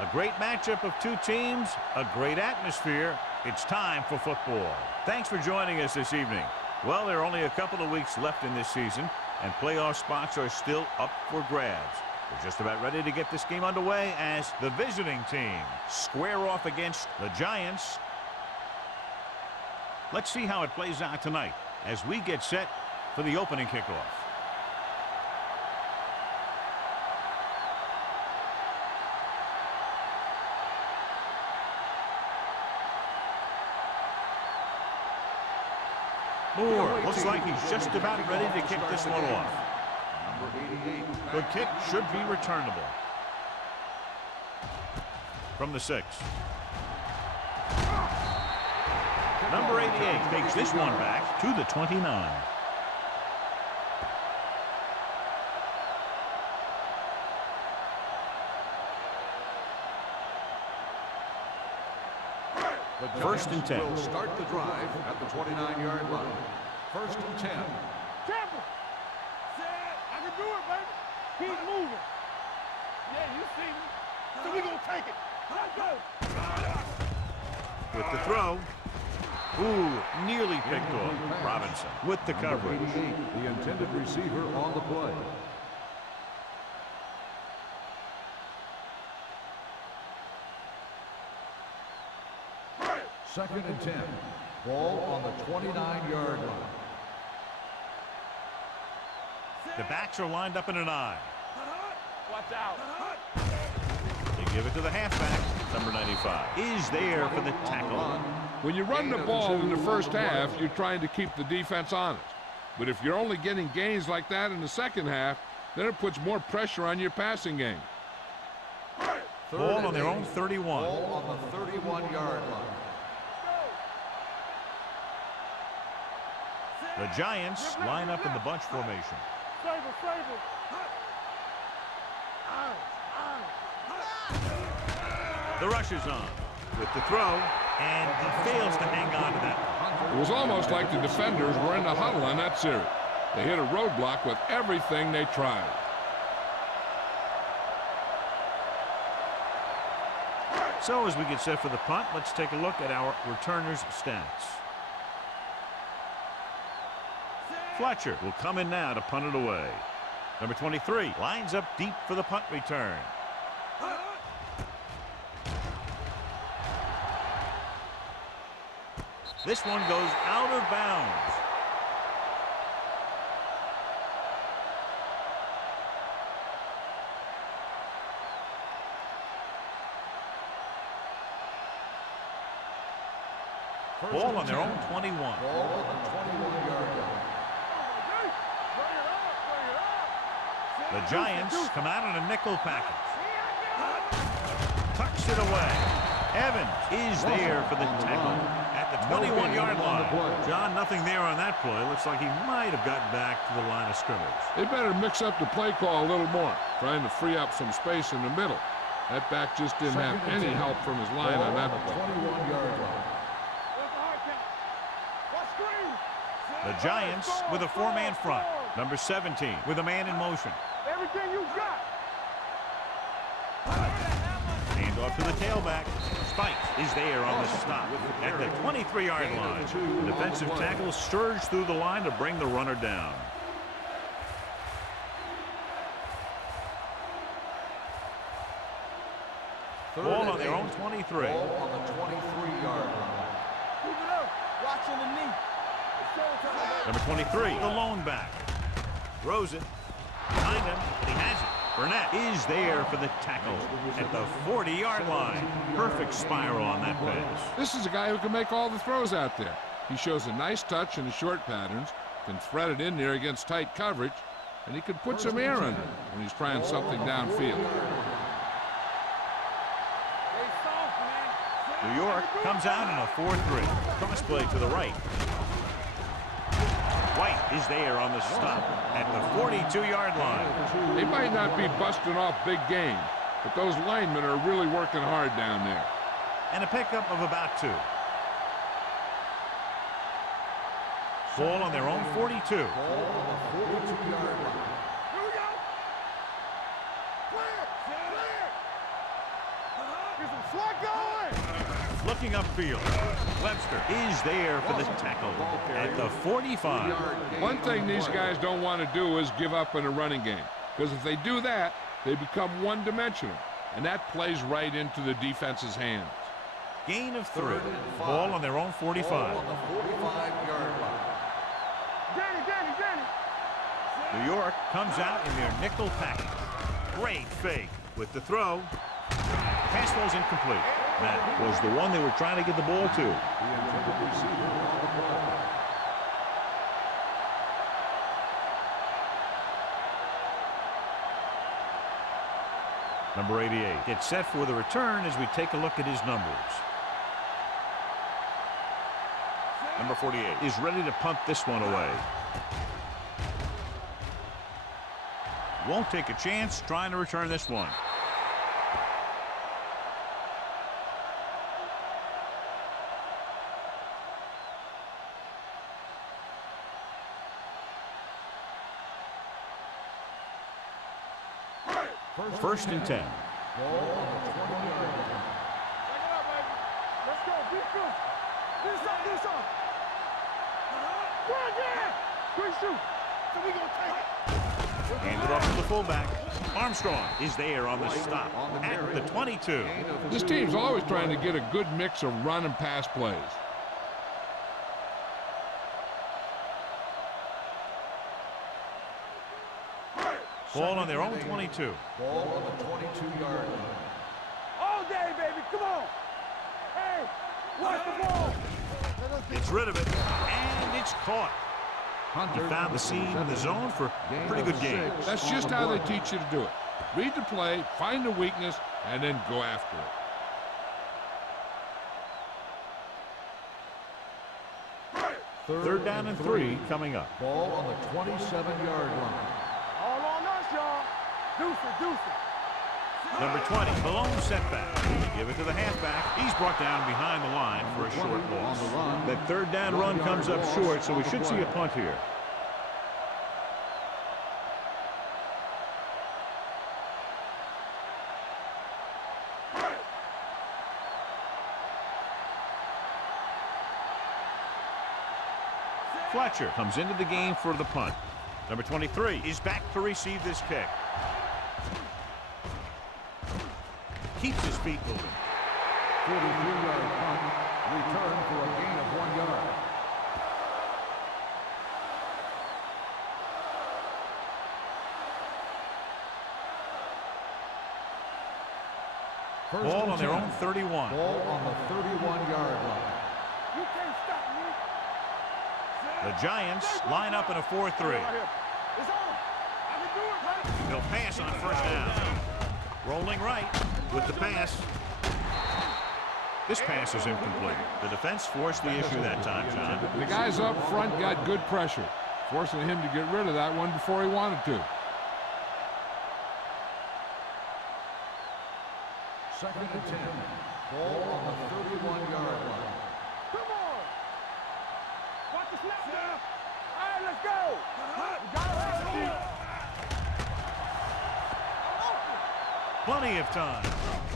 A great matchup of two teams, a great atmosphere. It's time for football. Thanks for joining us this evening. Well, there are only a couple of weeks left in this season, and playoff spots are still up for grabs. We're just about ready to get this game underway as the visiting team square off against the Giants. Let's see how it plays out tonight as we get set for the opening kickoff. Moore looks like he's just about ready to kick this one off. The kick should be returnable. From the 6. Number 88 takes this one back to the 29. First and 10. Will start the drive at the 29-yard line. First and 10. Temple. I can do it, baby. Keep moving. Yeah, you see me. So we gonna take it. Let's go. With the throw. Ooh, nearly picked off. Robinson with the coverage. The intended receiver on the play. Second and 10. Ball on the 29-yard line. The backs are lined up in an I. Watch out. They give it to the halfback. Number 95 is there for the tackle. When you run the ball in the first half, you're trying to keep the defense honest. But if you're only getting gains like that in the second half, then it puts more pressure on your passing game. Ball on their own 31. Ball on the 31-yard line. The Giants line up in the bunch formation. The rush is on with the throw, and he fails to hang on to that. It was almost like the defenders were in the huddle on that series. They hit a roadblock with everything they tried. So as we get set for the punt, let's take a look at our returners' stats. Fletcher will come in now to punt it away. Number 23 lines up deep for the punt return. This one goes out of bounds. Ball on their own 21. Ball on the 21-yard line. The Giants come out in a nickel package. Tucks it away. Evans is there for the tackle at the 21-yard line. John, nothing there on that play. Looks like he might have gotten back to the line of scrimmage. They better mix up the play call a little more, trying to free up some space in the middle. That back just didn't have any help from his line on that play. 21-yard line. The Giants with a 4-man front. Number 17 with a man in motion. Everything you got. Hand off to the tailback. Spike is there on the stop at the 23-yard line. The defensive tackle surged through the line to bring the runner down. Ball on their own 23. Ball on the 23-yard line. Move it up. Watch on the knee. Number 23, the lone back. Throws it. Behind him, and he has it. Burnett is there for the tackle at the 40-yard line. Perfect spiral on that pass. This is a guy who can make all the throws out there. He shows a nice touch in the short patterns, can thread it in there against tight coverage, and he can put some air in it when he's trying something downfield. New York comes out in a 4-3. Cross play to the right. White is there on the stop at the 42-yard line. They might not be busting off big game, but those linemen are really working hard down there. And a pickup of about 2. Ball on their own 42. Ball on the 42-yard line. Here we go. Clear. Clear. Working upfield. Webster is there for the tackle at the 45. One thing these guys don't want to do is give up in a running game, because if they do that, they become one-dimensional, and that plays right into the defense's hands. Gain of 3. Ball on their own 45. Ball on the 45-yard line. New York comes out in their nickel package. Great fake with the throw. Pass ball's incomplete. That was the one they were trying to get the ball to. The intended receiver on the ball. Number 88 gets set for the return as we take a look at his numbers. Number 48 is ready to punt this one away. Won't take a chance trying to return this one. First and 10. Ball on the 20-yard line. Let's go. This up. Run, yeah. Quick shoot. So we gonna take it. Hand it off to the fullback. Armstrong is there on the stop at the 22. This team's always trying to get a good mix of run and pass plays. Ball on their own 22. Ball on the 22-yard line. All day, baby. Come on. Hey, watch the ball. Gets rid of it, and it's caught. He found the seam in the zone for a pretty good game. That's just how they teach you to do it. Read the play, find the weakness, and then go after it. Third down and 3 coming up. Ball on the 27-yard line. All on us, y'all. Deuce it. Number 20, Malone setback. Give it to the halfback. He's brought down behind the line for a short loss. That third down run comes up short, so we should see a punt here. Fletcher comes into the game for the punt. Number 23 is back to receive this kick. Keeps his feet moving. 43-yard punt. Return for a gain of 1 yard. Ball on their own 31. Ball on the 31-yard line. You can't stop me. The Giants line up in a 4-3. It's on. I can do it, man. They'll pass on first down. Rolling right with the pass. This pass is incomplete. The defense forced the issue that time, John. The guys up front got good pressure, forcing him to get rid of that one before he wanted to. Second and 10. Ball on the 31-yard line. Come on. Watch the snap now. All right, let's go. We got it. Plenty of time.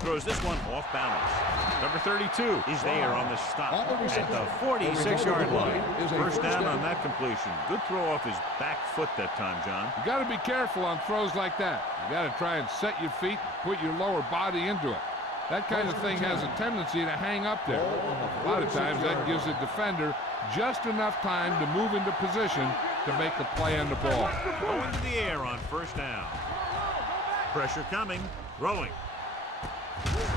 Throws this one off balance. Number 32 is there on the stop at the 46-yard line. First down on that completion. Good throw off his back foot that time, John. You got to be careful on throws like that. You got to try and set your feet and put your lower body into it. That kind of thing has a tendency to hang up there. A lot of times that gives the defender just enough time to move into position to make the play on the ball. Going to the air on first down. Pressure coming. Throwing.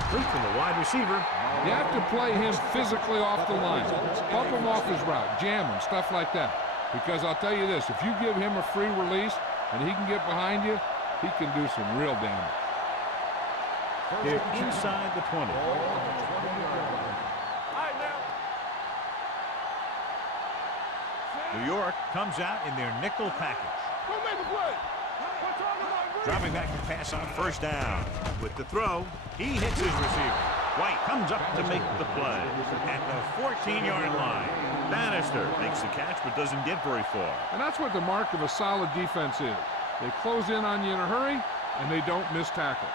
Straight from the wide receiver. You have to play him physically off the line. Bump him off his route, jam him, stuff like that. Because I'll tell you this, if you give him a free release and he can get behind you, he can do some real damage. They're inside the 20. All right, now. New York comes out in their nickel package. Go make a play. Dropping back to pass on first down. With the throw, he hits his receiver. White comes up to make the play at the 14-yard line. Bannister makes the catch but doesn't get very far. And that's what the mark of a solid defense is. They close in on you in a hurry, and they don't miss tackle.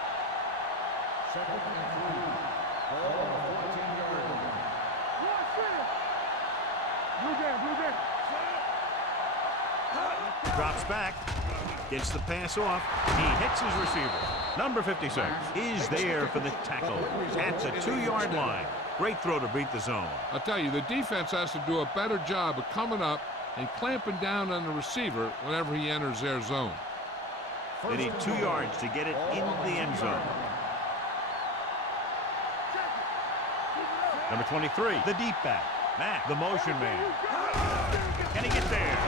Second and 3. Ball on the 14-yard line. Blue game. Drops back. Gets the pass off. He hits his receiver. Number 56 is there for the tackle at the 2-yard line. Great throw to beat the zone. I'll tell you, the defense has to do a better job of coming up and clamping down on the receiver whenever he enters their zone. They need 2 yards to get it into the end zone. Number 23, the deep back. Matt, the motion man. Can he get there?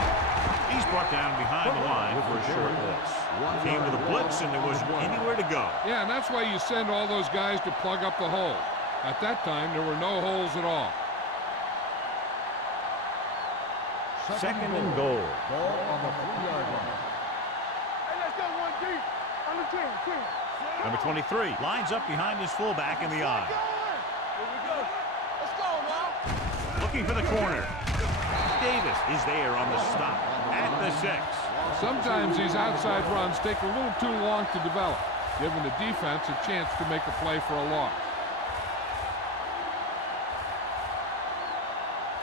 He's brought down behind the line for a short loss. Came with a blitz, and there wasn't anywhere to go. Yeah, and that's why you send all those guys to plug up the hole. At that time, there were no holes at all. Second and goal. Ball on the 3-yard line. Hey, let's go 1 deep. On the 10. Number 23 lines up behind his fullback in the eye. Here we go. Let's go now. Looking for the corner. Davis is there on the stop at the 6. Sometimes these outside runs take a little too long to develop, giving the defense a chance to make a play for a loss.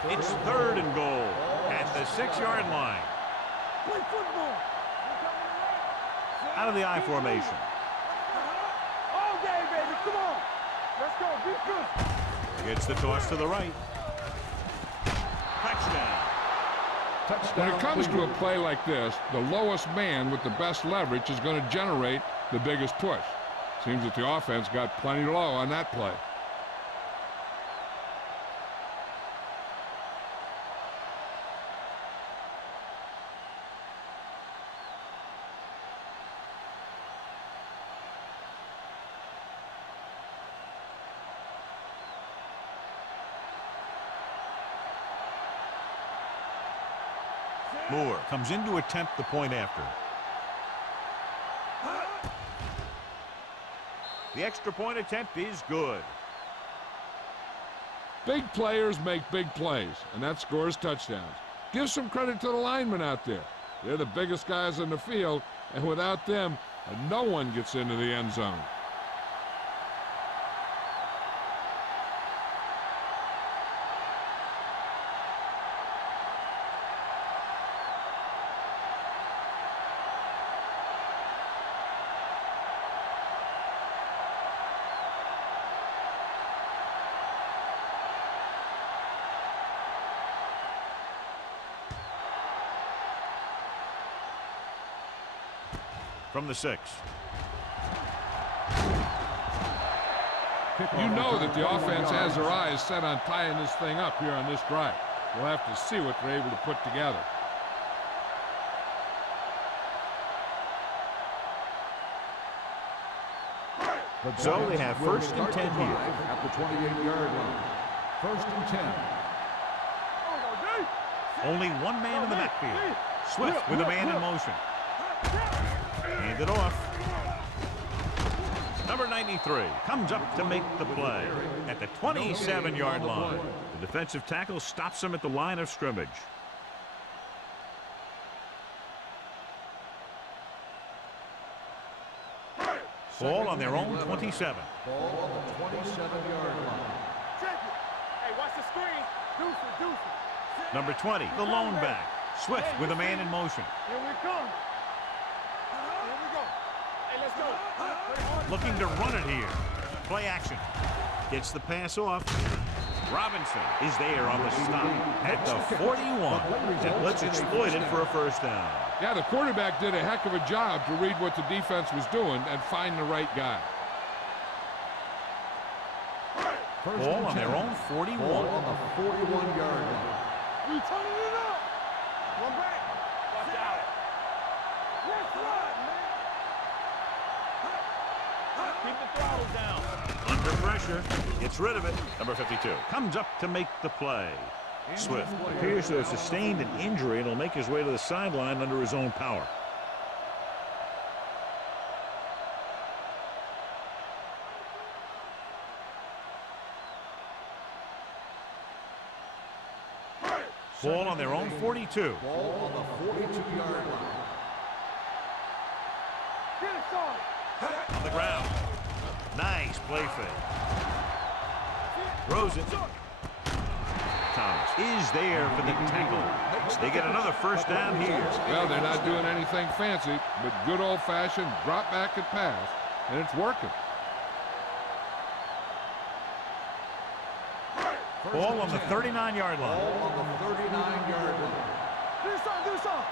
It's third and goal at the 6-yard line. Play football. Out of the I formation. All day, baby. Come on. Let's go. Be good. Gets the toss to the right. Touchdown. When it comes to a play like this, the lowest man with the best leverage is going to generate the biggest push. Seems that the offense got plenty low on that play. Moore comes in to attempt the point after. The extra point attempt is good. Big players make big plays, and that scores touchdowns. Give some credit to the linemen out there. They're the biggest guys in the field, and without them, no one gets into the end zone. From the 6. You know that the offense has their eyes set on tying this thing up here on this drive. We'll have to see what they're able to put together. So they have first and 10 here. At the 28-yard line. First and 10. Only one man in the backfield. Swift with a man in motion. Hand it off. Number 93 comes up to make the play at the 27-yard line. The defensive tackle stops him at the line of scrimmage. Ball on their own 27. Ball on the 27-yard line. Hey, watch the screen. Deuce it. Number 20, the lone back. Swift with a man in motion. Here we come. Here we go. Hey, let's go. Looking to run it here. Play action. Gets the pass off. Robinson is there on the stop at the 41. And let's exploit it for a first down. Yeah, the quarterback did a heck of a job to read what the defense was doing and find the right guy. Ball on their own 41. Ball on the 41-yard line. We turning it up. One back. Watch out. Let's run, man. Keep the throttle down. Under pressure. Gets rid of it. Number 52 comes up to make the play. Swift appears to have sustained an injury and will make his way to the sideline under his own power. Ball on their own 42. Ball on the 42-yard line. Get it, Sean. On the ground. Nice play fake. Throws it. Thomas is there for the tackle. They get another first down here. Well, they're not doing anything fancy, but good old-fashioned drop back and pass, and it's working. Ball on the 39-yard line. Ball on the 39-yard line. Do something, do something.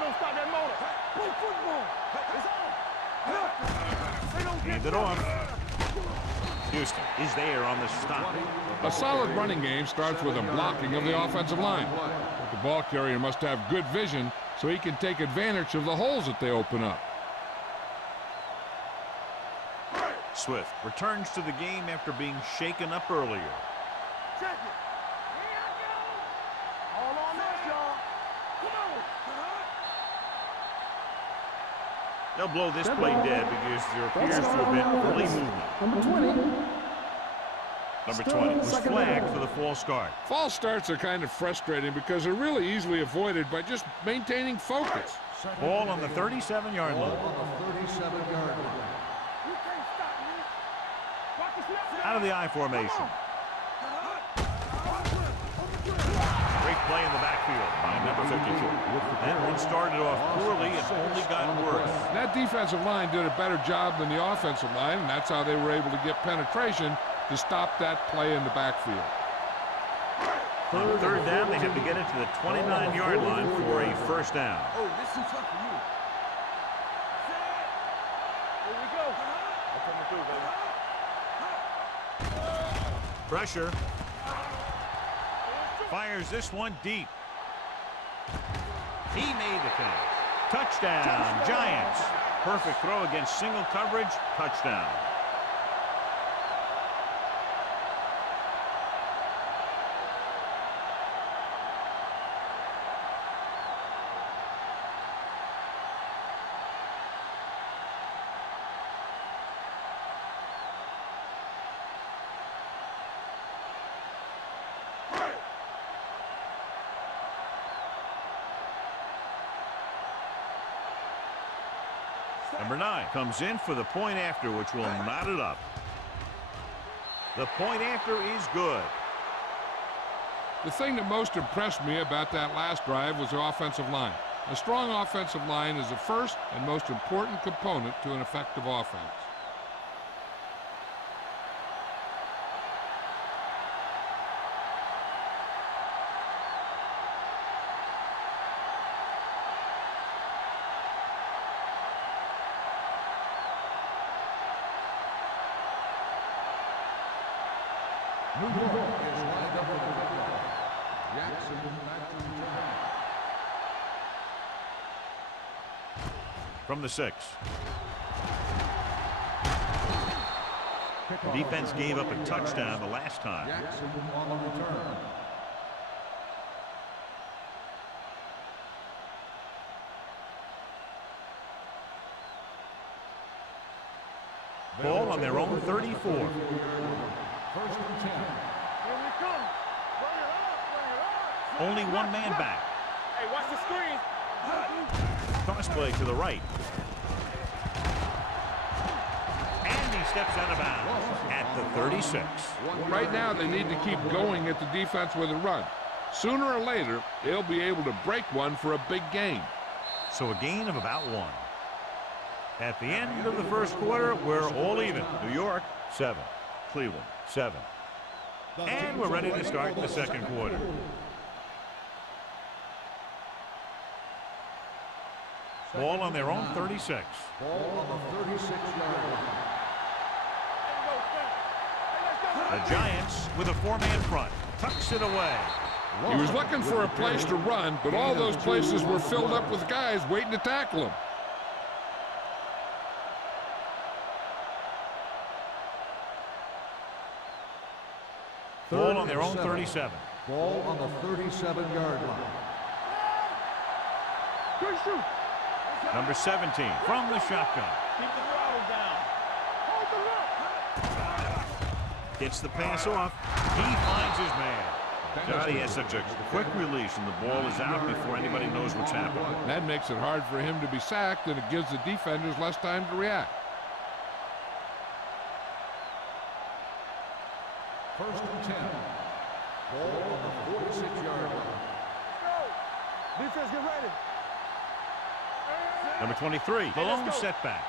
Don't stop that motor. Play football. It's on. Hand it off. Houston is there on the stop. A solid running game starts with a blocking of the offensive line. But the ball carrier must have good vision so he can take advantage of the holes that they open up. Swift returns to the game after being shaken up earlier. Check it. All on us, y'all. Come on. They'll blow this play dead because there appears to have been early movement. Number 20. Number 20 was flagged for the false start. False starts are kind of frustrating because they're really easily avoided by just maintaining focus. Ball on the 37-yard Ball line. on the 37-yard line. You can't stop me. Watch the snap. Out of the I formation. Great play in the backfield by number 52. That one started off poorly and only got worse. That defensive line did a better job than the offensive line, and that's how they were able to get penetration to stop that play in the backfield. On third down, they have to get it to the 29-yard line for a first down. Oh, this is tough for you. Here we go. That's coming through, baby. Pressure. Fires this one deep. He made the catch. Touchdown, Giants. Perfect throw against single coverage. Touchdown. Number 9 comes in for the point after, which will knot it up. The point after is good. The thing that most impressed me about that last drive was the offensive line. A strong offensive line is the first and most important component to an effective offense. New York is lined up with the football. Jackson back to return. From the 6. The defense gave up a touchdown the last time. Jackson on the return. Ball on their own 34. First and 10. Here we come. Bring it up, bring it up. Only one man back. Hey, watch the screen. Toss play to the right. And he steps out of bounds at the 36. Right now, they need to keep going at the defense with a run. Sooner or later, they'll be able to break one for a big gain. So a gain of about 1. At the end of the first quarter, we're all even. New York, 7. Cleveland, 7. And we're ready to start the second quarter. Ball on their own 36. Ball on the 36-yard line. The Giants with a 4-man front. Tucks it away. He was looking for a place to run, but all those places were filled up with guys waiting to tackle him. Ball on their own 37. Ball on the 37-yard line. Good shoot. Number 17 from the shotgun. Keep the throttle down. Hold the look. Gets the pass off. He finds his man. God, he has such a quick release, and the ball is out before anybody knows what's happening. That makes it hard for him to be sacked, and it gives the defenders less time to react. First and 10. Ball on the 46-yard line. Defense, get ready. Number 23, the lone setback.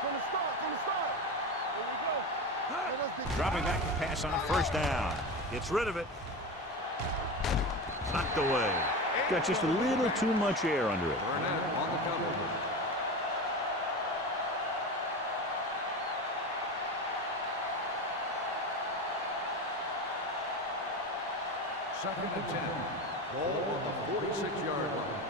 From the start. Here we go. Dropping back to pass on first down. Gets rid of it. Knocked away. Got just a little too much air under it. Burnett on the cover. Second and 10. Ball on the 46-yard line.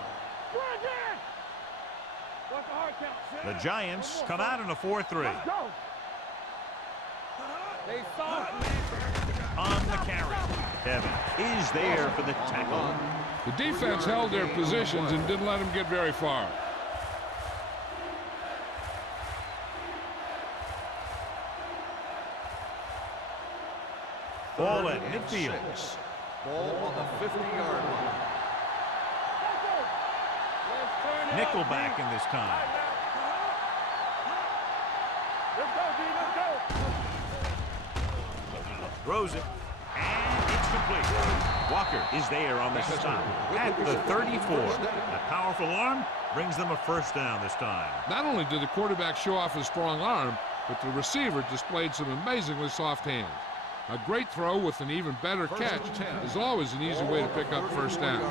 What's the hard count? The Giants come out in a 4-3. Let's go. They saw it, man. On the carry. Kevin is there for the tackle. The defense held their positions and didn't let them get very far. Ball at midfield. Ball on the 50-yard line. Nickelback in this time. Let's go, D. Let's go. Throws it. And it's complete. Walker is there on the stop at the 34. A powerful arm brings them a first down this time. Not only did the quarterback show off his strong arm, but the receiver displayed some amazingly soft hands. A great throw with an even better catch is always an easy way to pick up first down.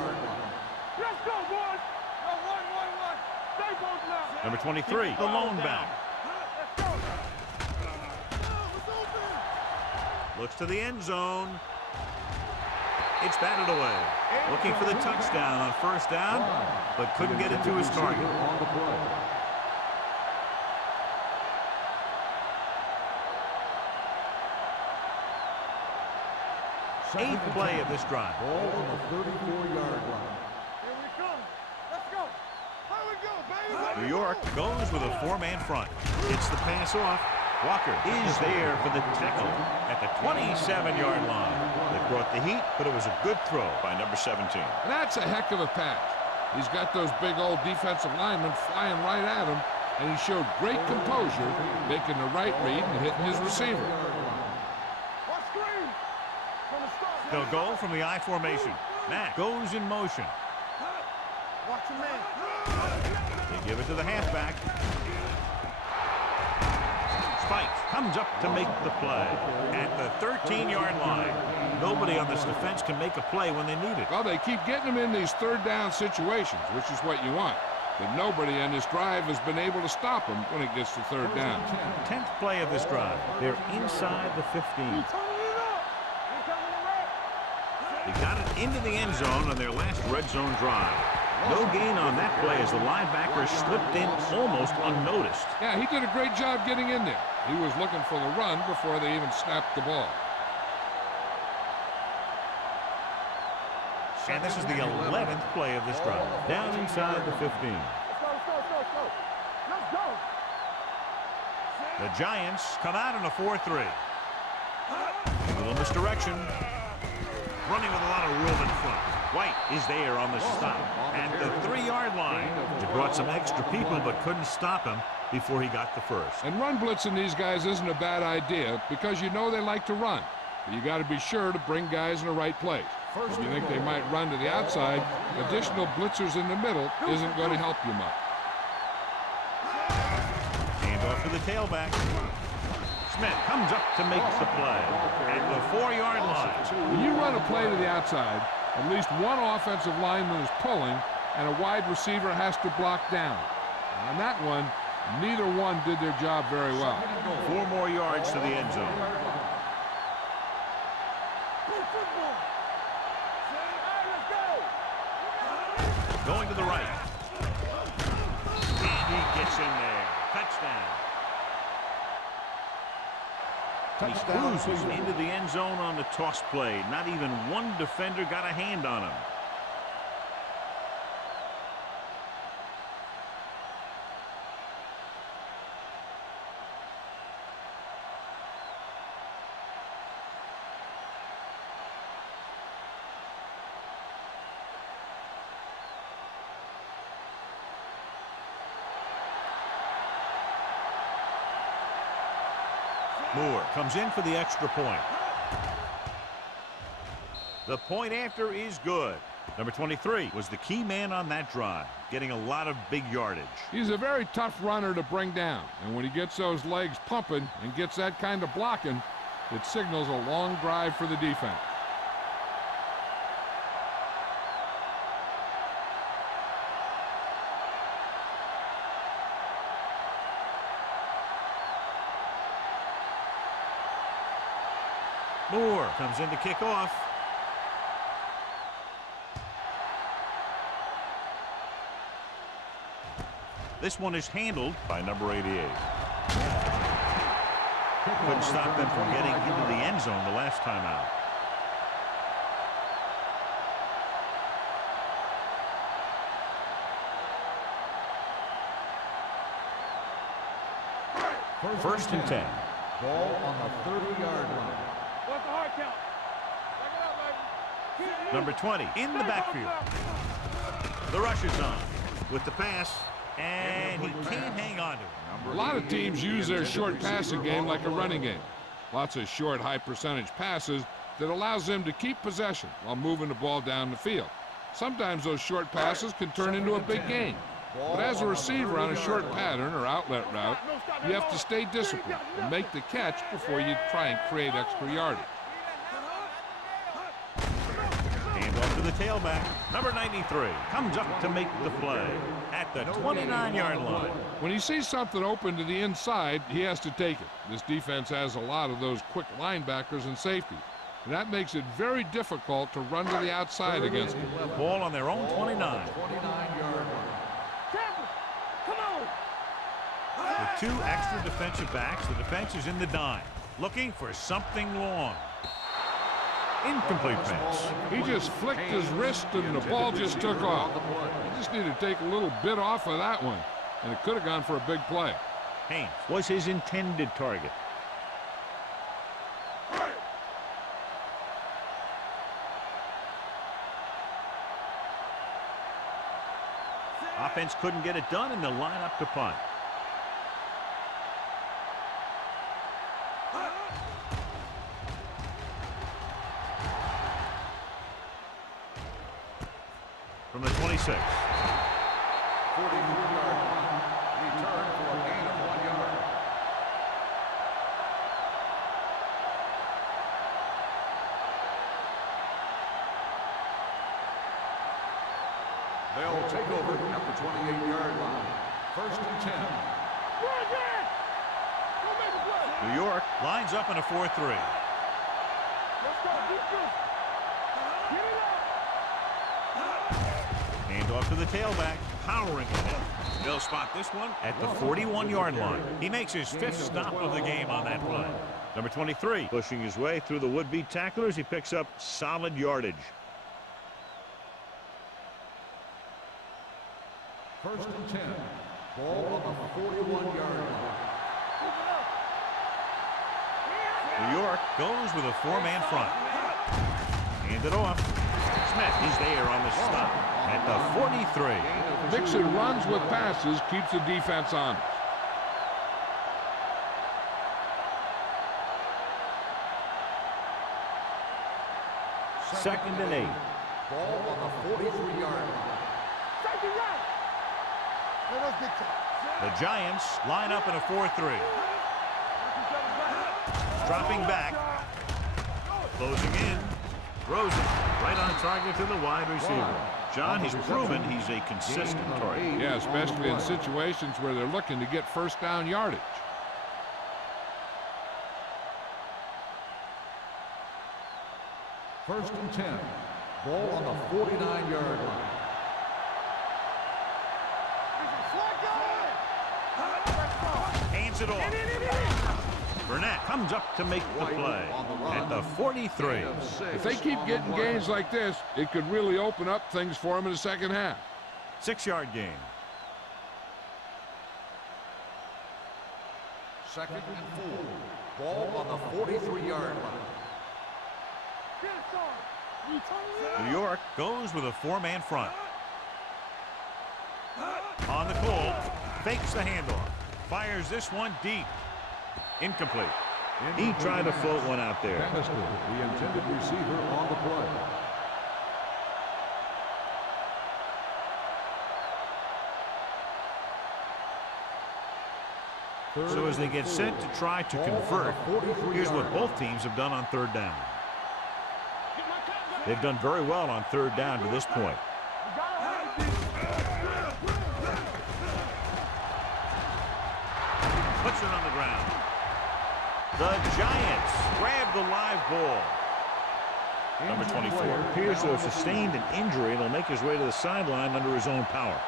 Let's go, boys. One. Stay both now. Number 23, the lone back. Let's go. Looks to the end zone. It's batted away. Looking for the touchdown on first down, but couldn't get it to his target. On the play. Eighth play of this drive. Ball on the 34-yard line. Here we come. Let's go. Here we go, baby. New York goes with a four-man front. Gets the pass off. Walker is there for the tackle at the 27-yard line. They brought the heat, but it was a good throw by number 17. And that's a heck of a pass. He's got those big old defensive linemen flying right at him, and he showed great composure, making the right read and hitting his receiver. Watch screen. From the start. They'll go from the I formation. Mack goes in motion. Watch your man. They give it to the halfback. Spike comes up to make the play at the 13-yard line. Nobody on this defense can make a play when they need it. Well, they keep getting him in these third down situations, which is what you want. But nobody on this drive has been able to stop him when it gets to third down. 10th play of this drive. They're inside the 15. They got it into the end zone on their last red zone drive. No gain on that play as the linebacker slipped in almost unnoticed. Yeah, he did a great job getting in there. He was looking for the run before they even snapped the ball. And this is the 11th play of this drive. Down inside the 15. Let's go. The Giants come out in a 4-3. A little misdirection. Running with a lot of room in front. White is there on the stop at the 3-yard line. They brought some extra people but couldn't stop him before he got the first. And run blitzing these guys isn't a bad idea because you know they like to run. But you got to be sure to bring guys in the right place. If you think they might run to the outside, additional blitzers in the middle isn't going to help you much. Hand off to the tailback. Smith comes up to make the play at the 4-yard line. When you run a play to the outside, at least one offensive lineman is pulling and a wide receiver has to block down. And on that one, neither one did their job very well. 4 more yards to the end zone. Going to the right. And he gets in there. Touchdown. He cruises into the end zone on the toss play. Not even one defender got a hand on him. Moore comes in for the extra point. The point after is good. Number 23 was the key man on that drive, getting a lot of big yardage. He's a very tough runner to bring down, and when he gets those legs pumping and gets that kind of blocking, it signals a long drive for the defense. Moore comes in to kick off. This one is handled by number 88. Couldn't stop them from getting into the end zone the last time out. First and 10. Ball on the 30-yard line. What's the hard count? Back it up, baby. Number 20 in the backfield. The rush is on with the pass, and he can't hang on to it. A lot of teams use their short passing game like a running game. Lots of short, high-percentage passes that allows them to keep possession while moving the ball down the field. Sometimes those short passes can turn into a big game. But as a receiver on a short pattern or outlet route, you have to stay disciplined and make the catch before you try and create extra yardage. Hand off to the tailback. Number 93 comes up to make the play at the 29-yard line. When he sees something open to the inside, he has to take it. This defense has a lot of those quick linebackers and safeties, and that makes it very difficult to run to the outside against them. Ball on their own 29. 29-yard line. With two extra defensive backs, the defense is in the dime, looking for something long. Incomplete pass. He just flicked his wrist and the ball just took off. He just needed to take a little bit off of that one, and it could have gone for a big play. Haynes was his intended target. Offense couldn't get it done, and they'll line up to punt. From the 26. 43-yard punt. Return for a gain of 1 yard. They'll take over at the 28-yard line. First and 10. New York lines up in a 4-3. Let's go. Get it up. Hand off to the tailback, powering ahead. They'll spot this one at the 41-yard line. He makes his 5th stop of the game on that play. Number 23 pushing his way through the would-be tacklers. He picks up solid yardage. First and 10. Ball on the 41-yard line. New York goes with a 4-man front. Hand it off. Smith, he's there on the stop at the 43. Mixing runs with passes keeps the defense honest. Second and 8. Ball on the 43-yard line. Safety right. Let's get to The Giants line up in a 4-3. Dropping back. Closing in. Throws it right on target to the wide receiver. John, he's proven he's a consistent target. Yeah, especially in situations where they're looking to get first down yardage. First and 10. Ball on the 49-yard line. Hands it off. Burnett comes up to make the play at the 43. If they keep getting gains like this, it could really open up things for them in the second half. 6-yard gain. Second and 4. Ball on the 43-yard line. New York goes with a 4-man front. On the call, fakes the handoff. Fires this one deep. Incomplete. He tried to float one out there. Bannister, the intended receiver on the play. So as they get set to try to convert, here's what both teams have done on third down. They've done very well on third down to this point. Puts it on the ground. The Giants grab the live ball. Number 24 appears to have sustained an injury and will make his way to the sideline under his own power.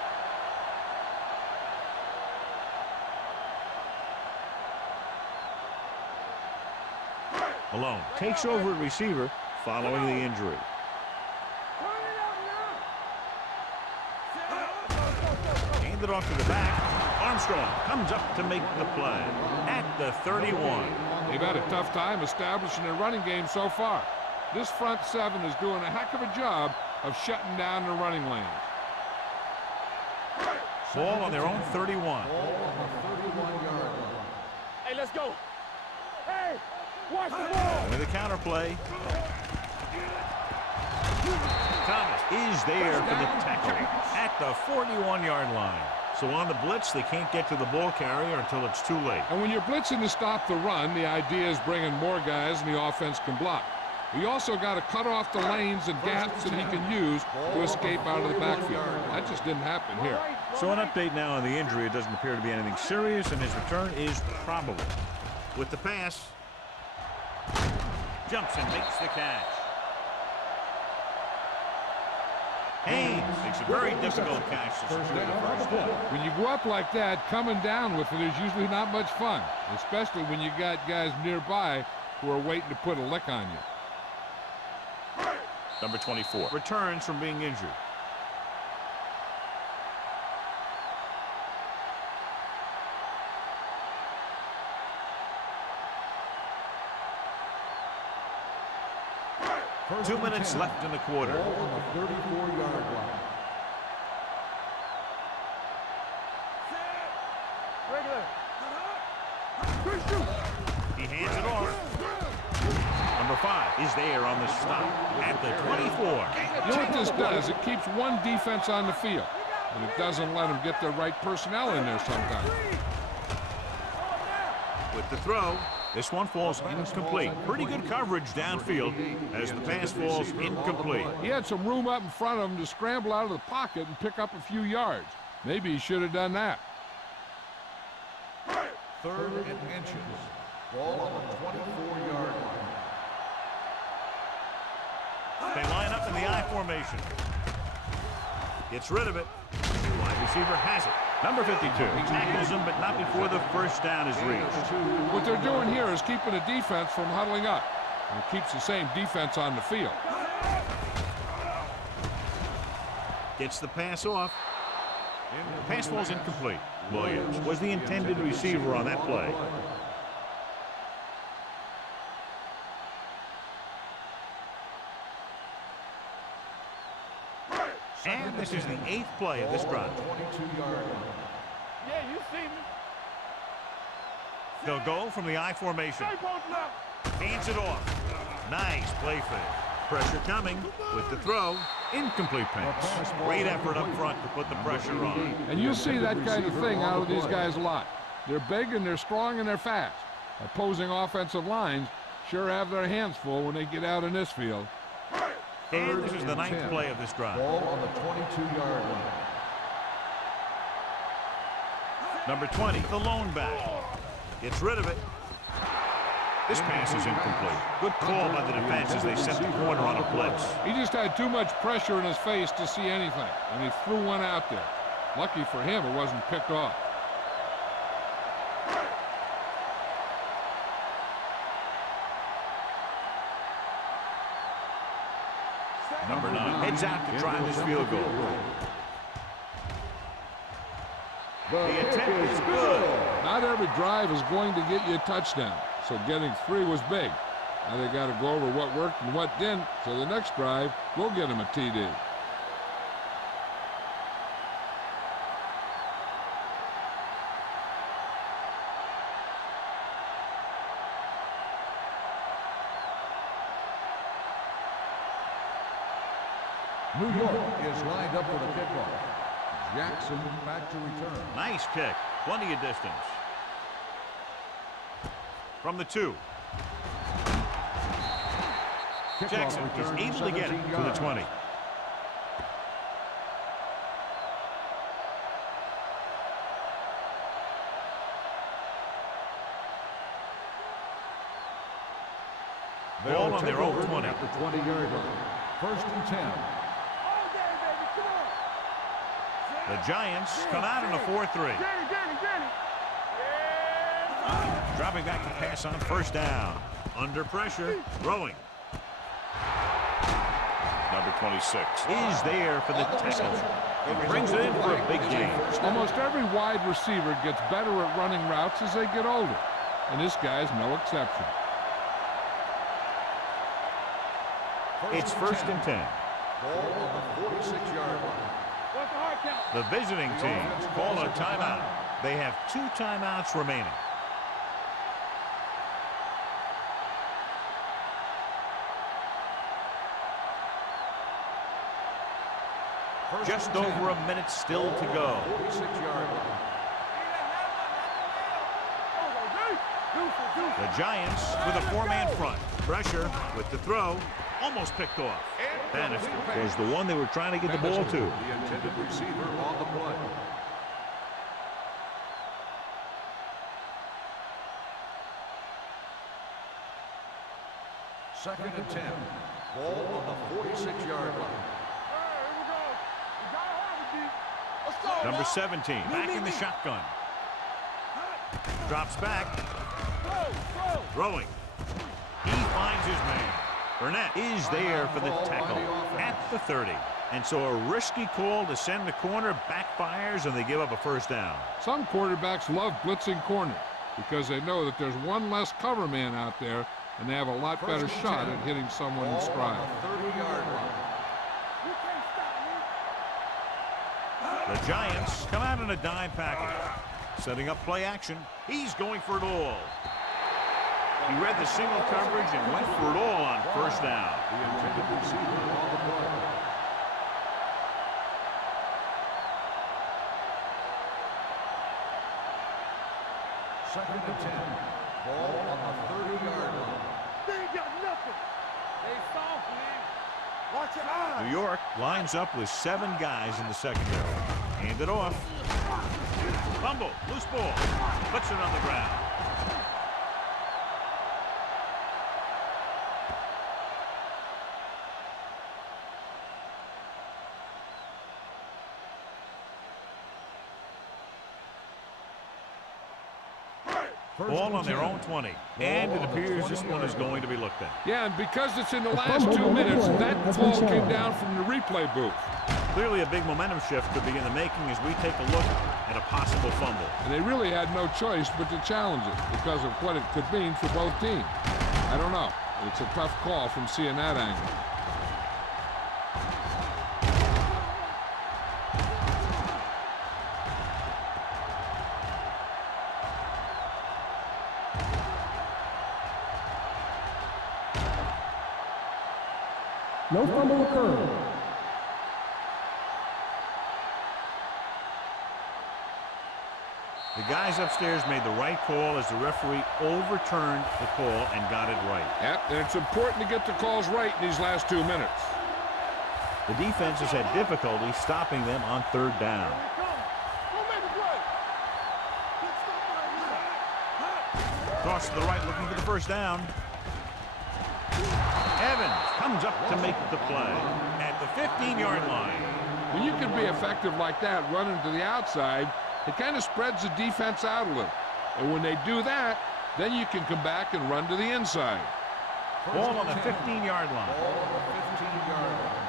Malone takes over at receiver following the injury. Handed off to the back. Armstrong comes up to make the play at the 31. They've had a tough time establishing their running game so far. This front seven is doing a heck of a job of shutting down the running lanes. Ball on their own 31. Ball on the 31-yard line. Hey, let's go. Hey, watch the ball. With the counter play. Thomas is there for the tackle at the 41-yard line. So on the blitz, they can't get to the ball carrier until it's too late. And when you're blitzing to stop the run, the idea is bringing more guys and the offense can block. We also got to cut off the lanes and gaps that he can use to escape out of the backfield. That just didn't happen here. So an update now on the injury. It doesn't appear to be anything serious, and his return is probable. With the pass, jumps and makes the catch. Haynes makes a very difficult catch to secure the first down. When you go up like that, coming down with it is usually not much fun, especially when you got guys nearby who are waiting to put a lick on you. Number 24 returns from being injured. First 2 minutes 10. left in the quarter. Ball on the 34-yard line. He hands it off. Number 5 is there on the stop at the 24. You know what this does? It keeps one defense on the field, and it doesn't let them get the right personnel in there sometimes. With the throw, this one falls incomplete. Pretty good coverage downfield as the pass falls incomplete. He had some room up in front of him to scramble out of the pocket and pick up a few yards. Maybe he should have done that. 3rd and inches. Ball on the 24-yard line. They line up in the I formation. Gets rid of it. Wide receiver has it. Number 52 tackles him, but not before the first down is reached. What they're doing here is keeping the defense from huddling up. And it keeps the same defense on the field. Gets the pass off. The pass falls incomplete. Williams was the intended receiver on that play. And this is the 8th play of this drive. 22-yard line. Yeah, you see me. They'll go from the I formation. Stay both left. Hands it off. Nice play fake. Pressure coming with the throw. Incomplete pass. Great effort up front to put the pressure on. And you'll see that kind of thing out of these guys a lot. They're big and they're strong and they're fast. Opposing offensive lines sure have their hands full when they get out in this field. And this is the 9th play of this drive. Ball on the 22-yard line. Number 20, the lone back. Gets rid of it. This pass is incomplete. Good call by the defense as they set the corner on a blitz. He just had too much pressure in his face to see anything, and he threw one out there. Lucky for him, it wasn't picked off. Number 9 heads out to try this field goal. The attempt is good. Not every drive is going to get you a touchdown, so getting 3 was big. Now they got to go over what worked and what didn't, so the next drive will get him a TD. New York is lined up for the kickoff. Jackson back to return. Nice kick. Plenty of distance. From the 2. Kickoff Jackson is return, able to get it 17 to the yards. 20. Ball on their own 20. At the 20-yard line. 1st and 10. The Giants come out in a 4-3. Dropping back to pass on 1st down. Under pressure, throwing. Number 26 is there for the tackle. He brings it in for a big gain. Almost every wide receiver gets better at running routes as they get older, and this guy's no exception. It's 1st and 10. Ball on the 46-yard line. The visiting team call a timeout. They have 2 timeouts remaining. Just over a minute still to go. 46-yard line. The Giants with a 4-man front. Pressure with the throw. Almost picked off. Bannister was the one they were trying to get the ball to. The intended receiver on the play. Second and 10. Ball on the 46-yard line. Number 17 back in the shotgun. Drops back. Throwing. He finds his man. Burnett is there for the tackle at the 30. And so a risky call to send the corner backfires, and they give up a 1st down. Some quarterbacks love blitzing corners because they know that there's one less cover man out there, and they have a lot better shot at hitting someone in stride. 30-yard line. The Giants come out in a dime package. Setting up play action. He's going for it all. He read the single coverage and went for it all on 1st down. The intended receiver on the play. Second and 10. Ball on the 30-yard line. They ain't got nothing. They soft, man. Watch your eyes. New York lines up with 7 guys in the secondary. Hand it off. Fumble. Loose ball. Puts it on the ground. Ball on their own 20. And it appears this one is going to be looked at. Yeah, and because it's in the last 2 minutes, that call came down from the replay booth. Clearly a big momentum shift could be in the making as we take a look at a possible fumble. And they really had no choice but to challenge it because of what it could mean for both teams. I don't know. It's a tough call from seeing that angle. No fumble occurred. The guys upstairs made the right call as the referee overturned the call and got it right. Yep, and it's important to get the calls right in these last 2 minutes. The defense has had difficulty stopping them on 3rd down. Cross to the right looking for the 1st down. Evans comes up to make the play at the 15-yard line. When you can be effective like that running to the outside, it kind of spreads the defense out a little. And when they do that, then you can come back and run to the inside. Ball on the 15-yard line. Ball on the 15-yard line.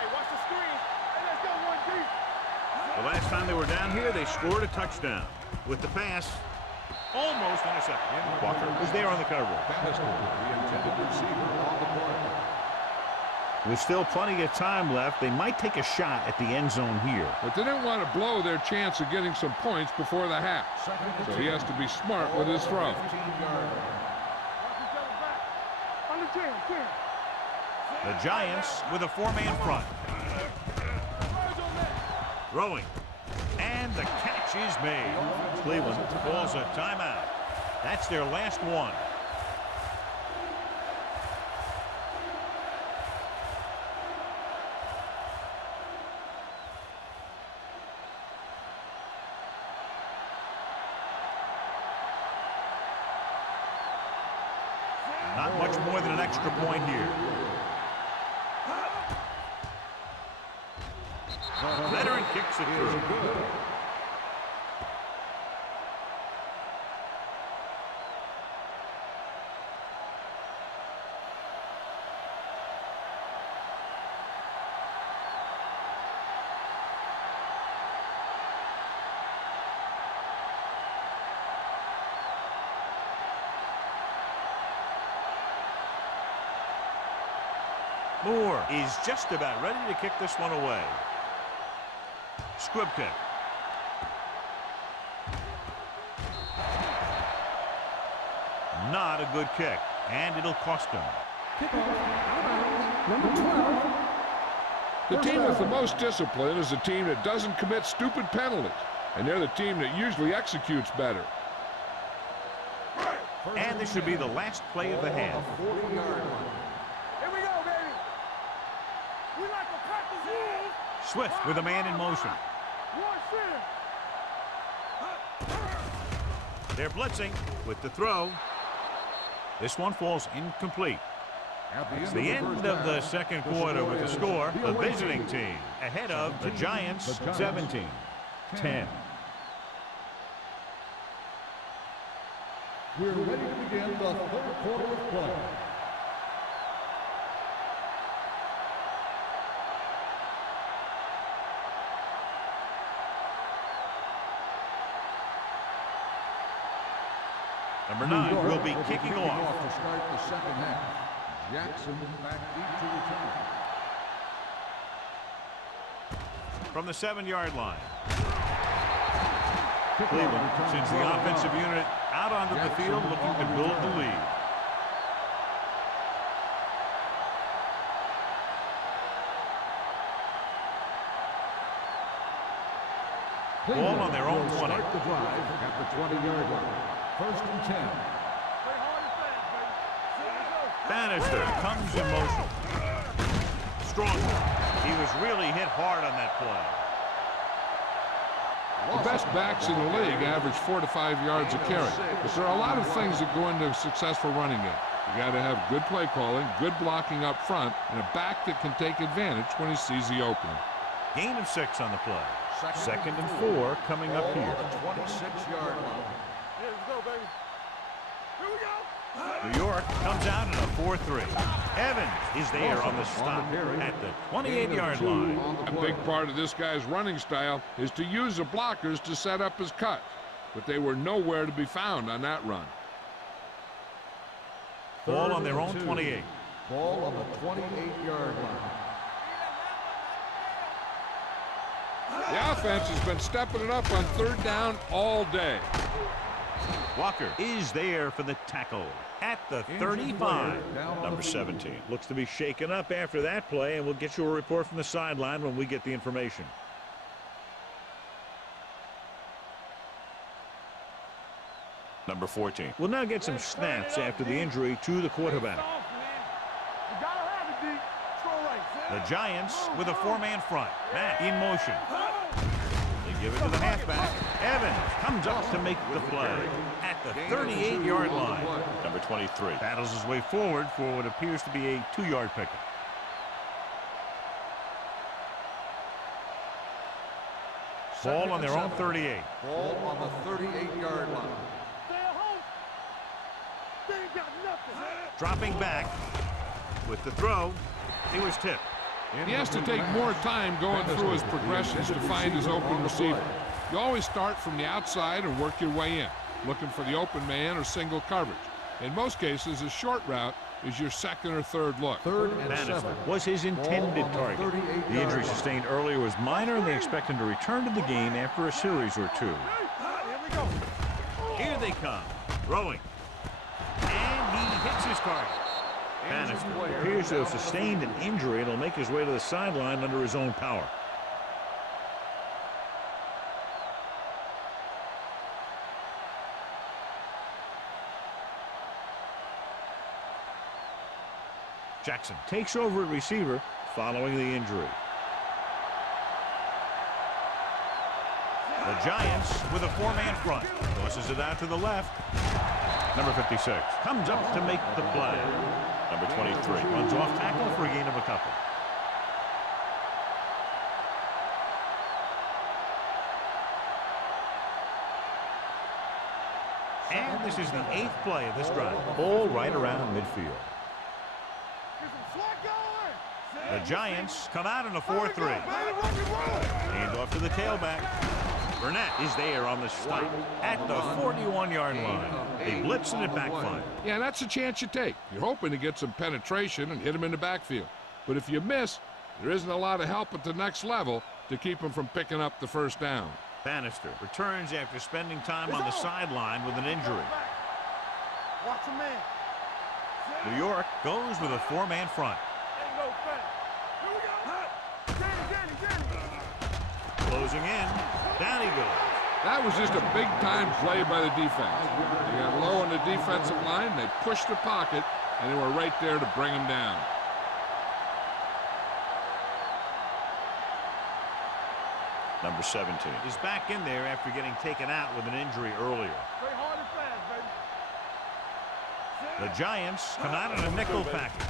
Hey, watch the screen. Hey, let's go 1 deep. The last time they were down here, they scored a touchdown. With the pass, almost intercepted. Walker was there on the cover. Bannister, the intended receiver on the play. There's still plenty of time left. They might take a shot at the end zone here. But they didn't want to blow their chance of getting some points before the half. So he has to be smart with his throw. 15-yard line. Watch each other back. On the 10. The Giants with a 4-man front. Throwing. And the catch is made. Cleveland calls a timeout. That's their last one. Not much more than an extra point here. Veteran kicks it through. Moore is just about ready to kick this one away. Squib kick. Not a good kick, and it'll cost him. Number 12. The team with the most discipline is the team that doesn't commit stupid penalties, and they're the team that usually executes better. And this should be the last play of the half. 40-yard line. Here we go, baby. We like to practice rules. Swift with a man in motion. One center. They're blitzing with the throw. This one falls incomplete. It's the end of the second quarter with the score. The visiting team ahead of the Giants 17-10. We're ready to begin the third quarter of play. Number 9 will be kicking off. To start the second half. Jackson back deep to return. From the 7-yard line. Cleveland sends the offensive unit out onto the field looking to build the lead. Ball on their own 20. Start the drive at the 20-yard line. First and 10. Bannister comes in motion. Strong. He was really hit hard on that play. The best backs in the league average 4 to 5 yards a carry, but there are a lot of things that go into a successful running game. You got to have good play calling, good blocking up front, and a back that can take advantage when he sees the opening. Gain of 6 on the play. Second and 4 coming up here. The 26-yard line. Here we go, baby. Here we go. New York comes out in a 4-3. Evans is there on the stop at the 28-yard line. A big part of this guy's running style is to use the blockers to set up his cut, but they were nowhere to be found on that run. Ball on their own 28. Ball on the 28-yard line. The offense has been stepping it up on third down all day. Walker is there for the tackle at the 35. Number 17 looks to be shaken up after that play, and we'll get you a report from the sideline when we get the information. Number 14 will now get some snaps after the injury to the quarterback. The Giants with a 4-man front. Matt in motion. They give it to the halfback. Evans comes up to make the play at the 38-yard line. Number 23 battles his way forward for what appears to be a 2-yard pickup. Ball on their own 38. Ball on the 38-yard line. Dropping back with the throw. He was tipped. He has to take more time going through his progressions to find his open receiver. You always start from the outside and work your way in, looking for the open man or single coverage. In most cases, a short route is your second or third look. Third and Bannister 7 was his intended target. The injury sustained earlier was minor, and they expect him to return to the game after a series or 2. Here we go. Here they come. Throwing. And he hits his target. Bannister appears to have sustained an injury and will make his way to the sideline under his own power. Jackson takes over at receiver following the injury. The Giants with a 4-man front. Tosses it out to the left. Number 56 comes up to make the play. Number 23 runs off tackle for a gain of a couple. And this is the 8th play of this drive. Ball right around midfield. The Giants come out in a 4-3. Hand off to the tailback. Burnett is there on the stop at the 41-yard line. They blitz and it backfires. Yeah, that's a chance you take. You're hoping to get some penetration and hit him in the backfield. But if you miss, there isn't a lot of help at the next level to keep him from picking up the first down. Bannister returns after spending time on the sideline with an injury. Watch a man. New York goes with a 4-man front. Ain't no thing. Here we go. Danny. Closing in. Down he goes. That was just a big-time play by the defense. They got low on the defensive line, they pushed the pocket, and they were right there to bring him down. Number 17 is back in there after getting taken out with an injury earlier. Play hard and fast, baby. The Giants come out in a nickel package.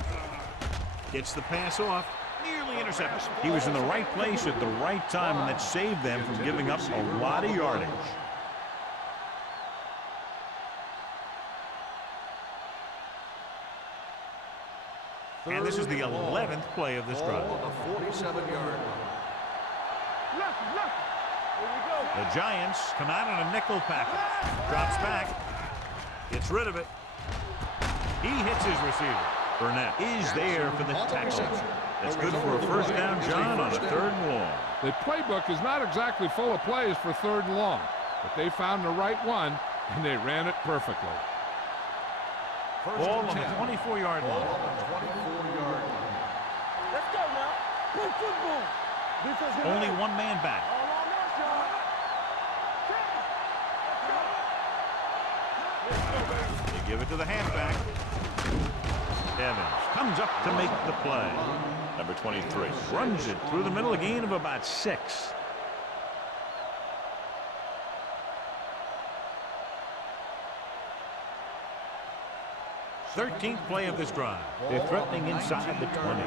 Gets the pass off. Nearly intercepted. He was in the right place at the right time, and that saved them from giving up a lot of yardage. And this is the 11th play of this drive. The 47-yard line. The Giants come out in a nickel package. Drops back. Gets rid of it. He hits his receiver. Burnett is there for the tackle. That's good for a first down, John, on a 3rd and long. The playbook is not exactly full of plays for 3rd and long, but they found the right one, and they ran it perfectly. Ball on the 24-yard line. Let's go now. Play football. Defense Only one man back. They give it to the halfback. Evans comes up to make the play. Number 23 runs it through the middle, a gain of about 6. Thirteenth play of this drive. They're threatening inside the 20.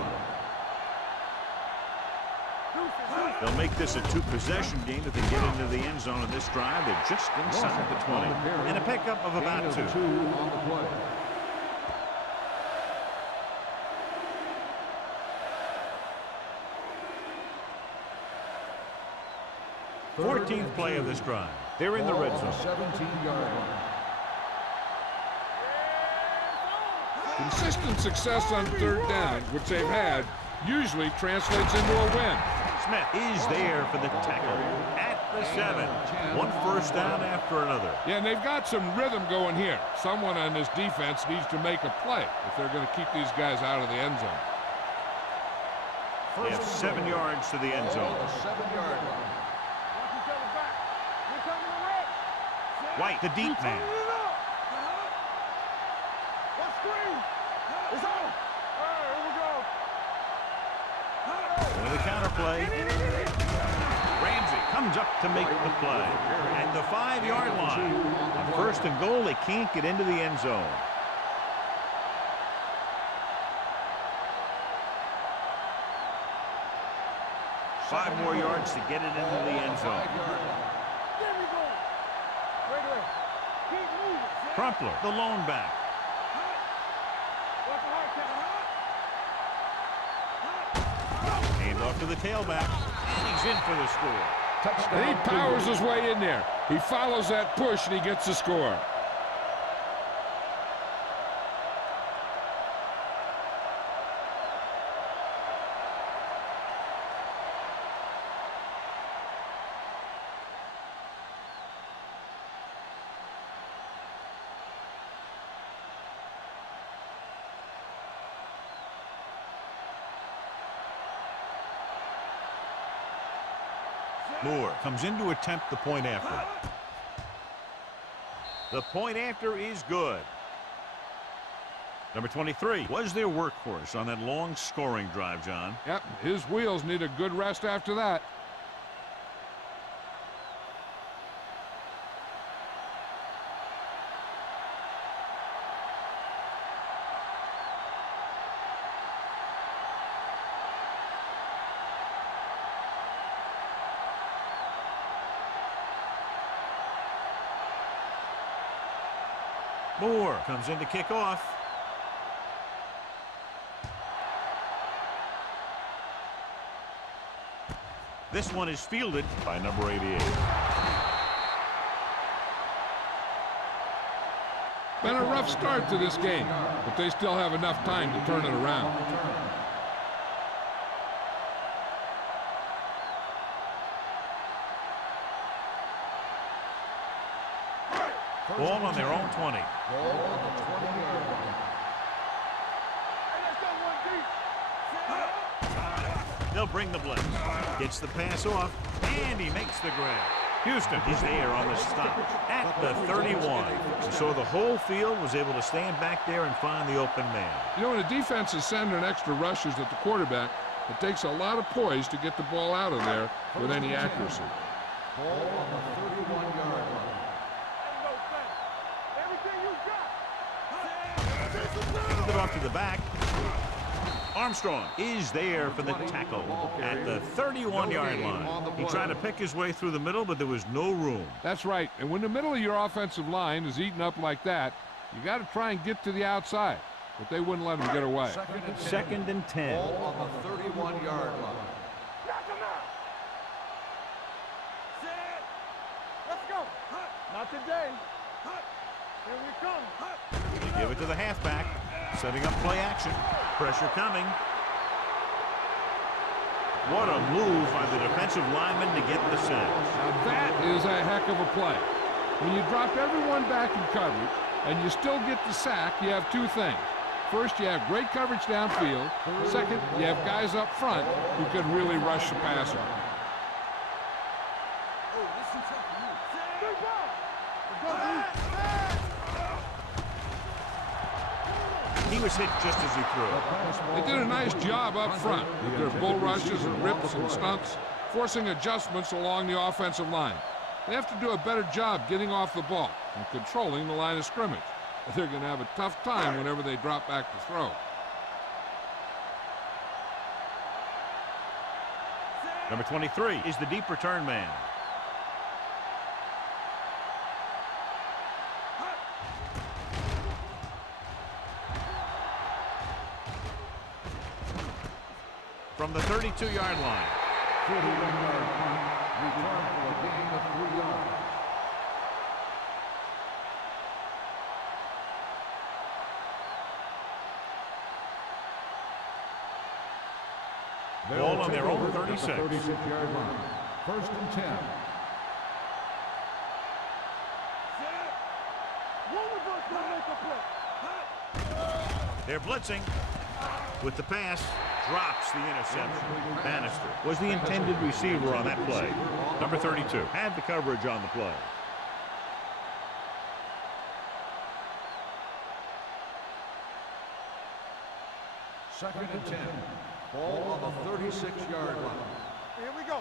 They'll make this a 2-possession game if they get into the end zone in this drive. They're just inside the 20. And a pickup of about 2. On the play. 14th play of this drive. They're in the red zone. 17-yard line. Consistent success on 3rd down, which they've had, usually translates into a win. Smith is there for the tackle at the 7. One first down after another. Yeah, and they've got some rhythm going here. Someone on this defense needs to make a play if they're going to keep these guys out of the end zone. They have 7 yards to the end zone. 7-yard line. White, the deep man. It's on. Here we go. With a counter play. Ramsey comes up to make the play. At the 5-yard line. On 1st and goal, they can't get into the end zone. Five more yards to get it into the end zone. There we go. Right there. Keep moving. Crumpler, the lone back. Watch the hard count. Hand off to the tailback. And he's in for the score. And he powers his way in there. He follows that push, and he gets the score. Moore comes in to attempt the point after. The point after is good. Number 23 was their workhorse on that long scoring drive, John. Yep, his wheels need a good rest after that. Moore comes in to kick off. This one is fielded by number 88. Been a rough start to this game, but they still have enough time to turn it around. Ball on their own 20. Ball on the 20-yard line. They'll bring the blitz. Gets the pass off, and he makes the grab. Houston is there on the stop at the 31. So the whole field was able to stand back there and find the open man. You know, when a defense is sending extra rushers at the quarterback, it takes a lot of poise to get the ball out of there with any accuracy. Ball on the 31-yard line. Hand it off to the back. Armstrong is there for the tackle at the 31-yard line. He tried to pick his way through the middle, but there was no room. That's right. And when the middle of your offensive line is eaten up like that, you got to try and get to the outside. But they wouldn't let him get away. Second and 10. Ball on the 31-yard line. Let's go. Not today. Here we come. They give it to the halfback, setting up play action. Pressure coming. What a move by the defensive lineman to get the sack. Now that is a heck of a play. When you drop everyone back in coverage and you still get the sack, you have two things. First, you have great coverage downfield. Second, you have guys up front who can really rush the passer. He was hit just as he threw it. They did a nice job up front with their bull rushes and rips and stunts, forcing adjustments along the offensive line. They have to do a better job getting off the ball and controlling the line of scrimmage. They're going to have a tough time whenever they drop back to throw. Number 23 is the deep return man. From the 32-yard line. 41-yard punt. Return for a gain of 3 yards. Ball on their own 36. 36-yard line. First and 10. They're blitzing. With the pass, drops the interception. Bannister was the intended receiver on that play. Number 32 had the coverage on the play. Second and 10. Ball on the 36-yard line. Here we go.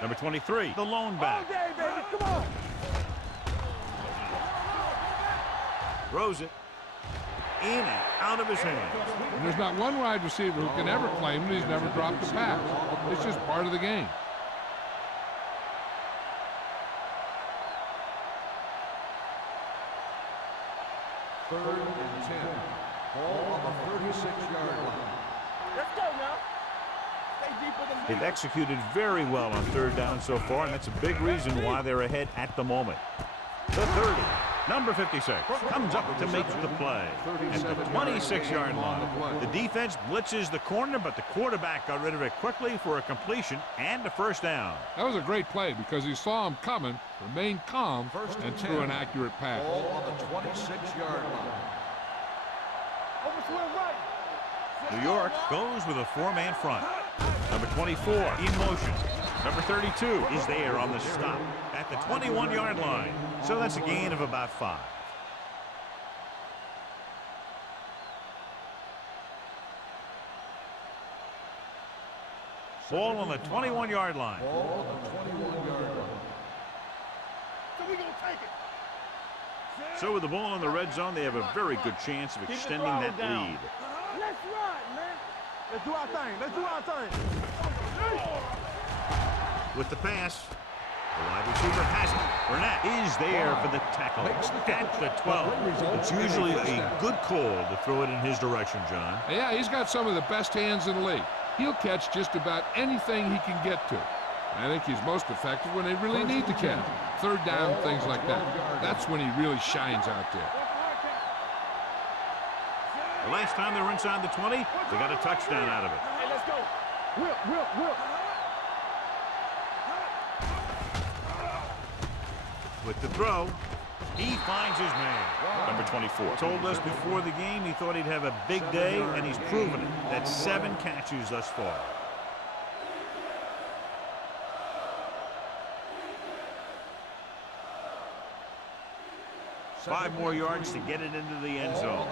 Number 23, the lone back. All day, baby. Come on. Throws it. In and out of his hands. And there's not one wide receiver who can ever claim that he's never dropped a pass. It's just part of the game. Third and 10. Ball on the 36-yard line. Let's go now. Stay deeper than They've executed very well on third down so far, and that's a big reason why they're ahead at the moment. The 30, number 56, comes up to make the play at the 26-yard line. The defense blitzes the corner, but the quarterback got rid of it quickly for a completion and a first down. That was a great play because he saw him coming, remained calm, and threw an accurate pass. Ball on the 26-yard line. New York goes with a four-man front. Number 24 in motion. Number 32 is there on the stop at the 21-yard line. So that's a gain of about 5. Ball on the 21-yard line. Ball on the 21-yard line. So we gonna take it. So with the ball in the red zone, they have a very good chance of extending that lead. Let's run, man. Let's do our thing. Let's do our thing. With the pass, the wide receiver has it. Burnett is there for the tackle at the 12. It's usually a good call to throw it in his direction, John. Yeah, he's got some of the best hands in the league. He'll catch just about anything he can get to. I think he's most effective when they really need to catch. Third down, things like that. That's when he really shines out there. The last time they were inside the 20, they got a touchdown out of it. Hey, let's go. Whip. With the throw, he finds his man. Number 24. Told us before the game he thought he'd have a big day, and he's proven it. That's 7 catches thus far. Five more yards to get it into the end zone.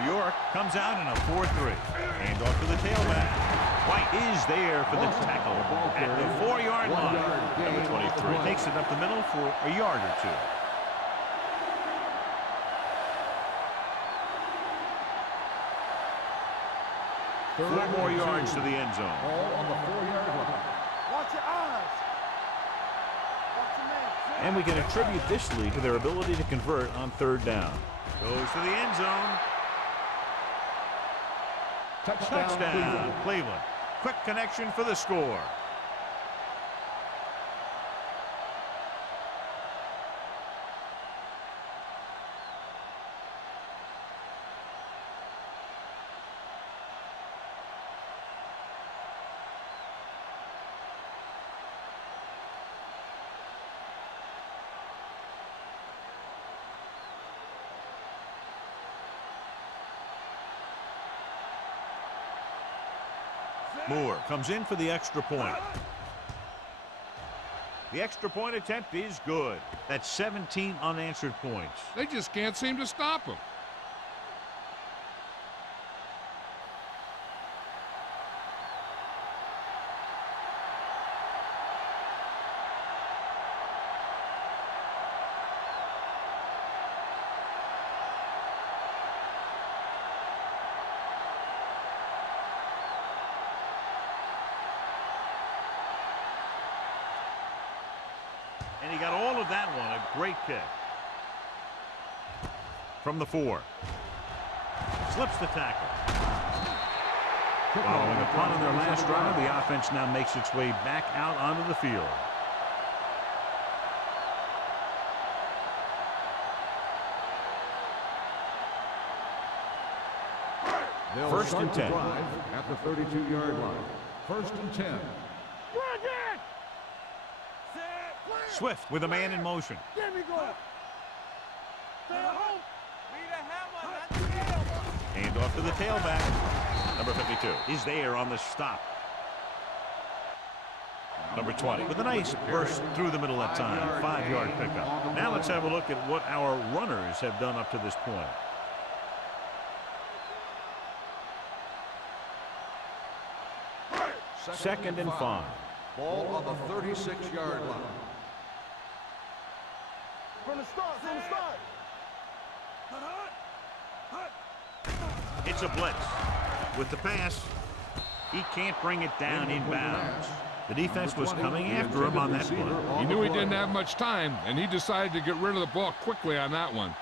New York comes out in a 4-3. Hand off to the tailback. White is there for the tackle at the 4-yard line. Number 23 takes it up the middle for a yard or two. Four more yards to the end zone. Ball on the 4-yard line. Watch your eyes. Watch your man. And we can attribute this lead to their ability to convert on third down. Goes to the end zone. Touchdown, Cleveland. Quick connection for the score. Moore comes in for the extra point. The extra point attempt is good. That's 17 unanswered points. They just can't seem to stop him. And he got all of that one. A great kick. From the 4. Slips the tackle. Following a punt on their last drive, the offense now makes its way back out onto the field. They'll First start and the 10. drive at the 32-yard line. First and 10. Swift with a man in motion. There we go. Hand off to the tailback. Number 52 is there on the stop. Number 20 with a nice burst through the middle that time. 5-yard pickup. Now let's have a look at what our runners have done up to this point. Second and 5. Ball on the 36-yard line. From the start. It's a blitz. With the pass, he can't bring it down inbounds. The defense was coming after him on that play. He knew he didn't have much time, and he decided to get rid of the ball quickly on that one.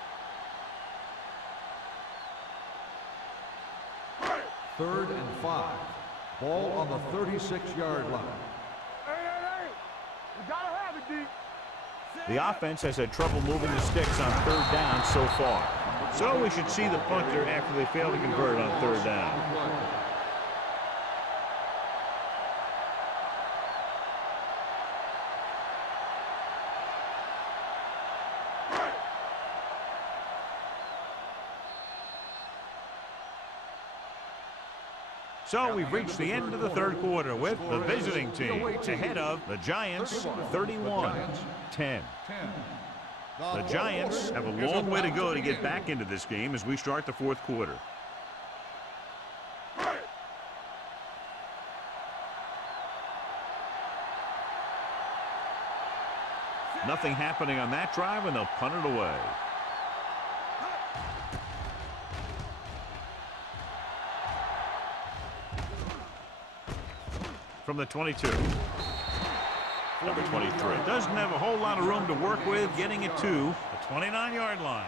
Third and 5. Ball on the 36-yard line. Hey. We gotta have it, D. The offense has had trouble moving the sticks on third down so far. So we should see the punter after they fail to convert on third down. So we've reached the end of the third quarter with the visiting team ahead of the Giants 31-10. The Giants have a long way to go to get back into this game as we start the fourth quarter. Nothing happening on that drive, and they'll punt it away. From the 22. Number 23 doesn't have a whole lot of room to work with, getting it to the 29-yard line.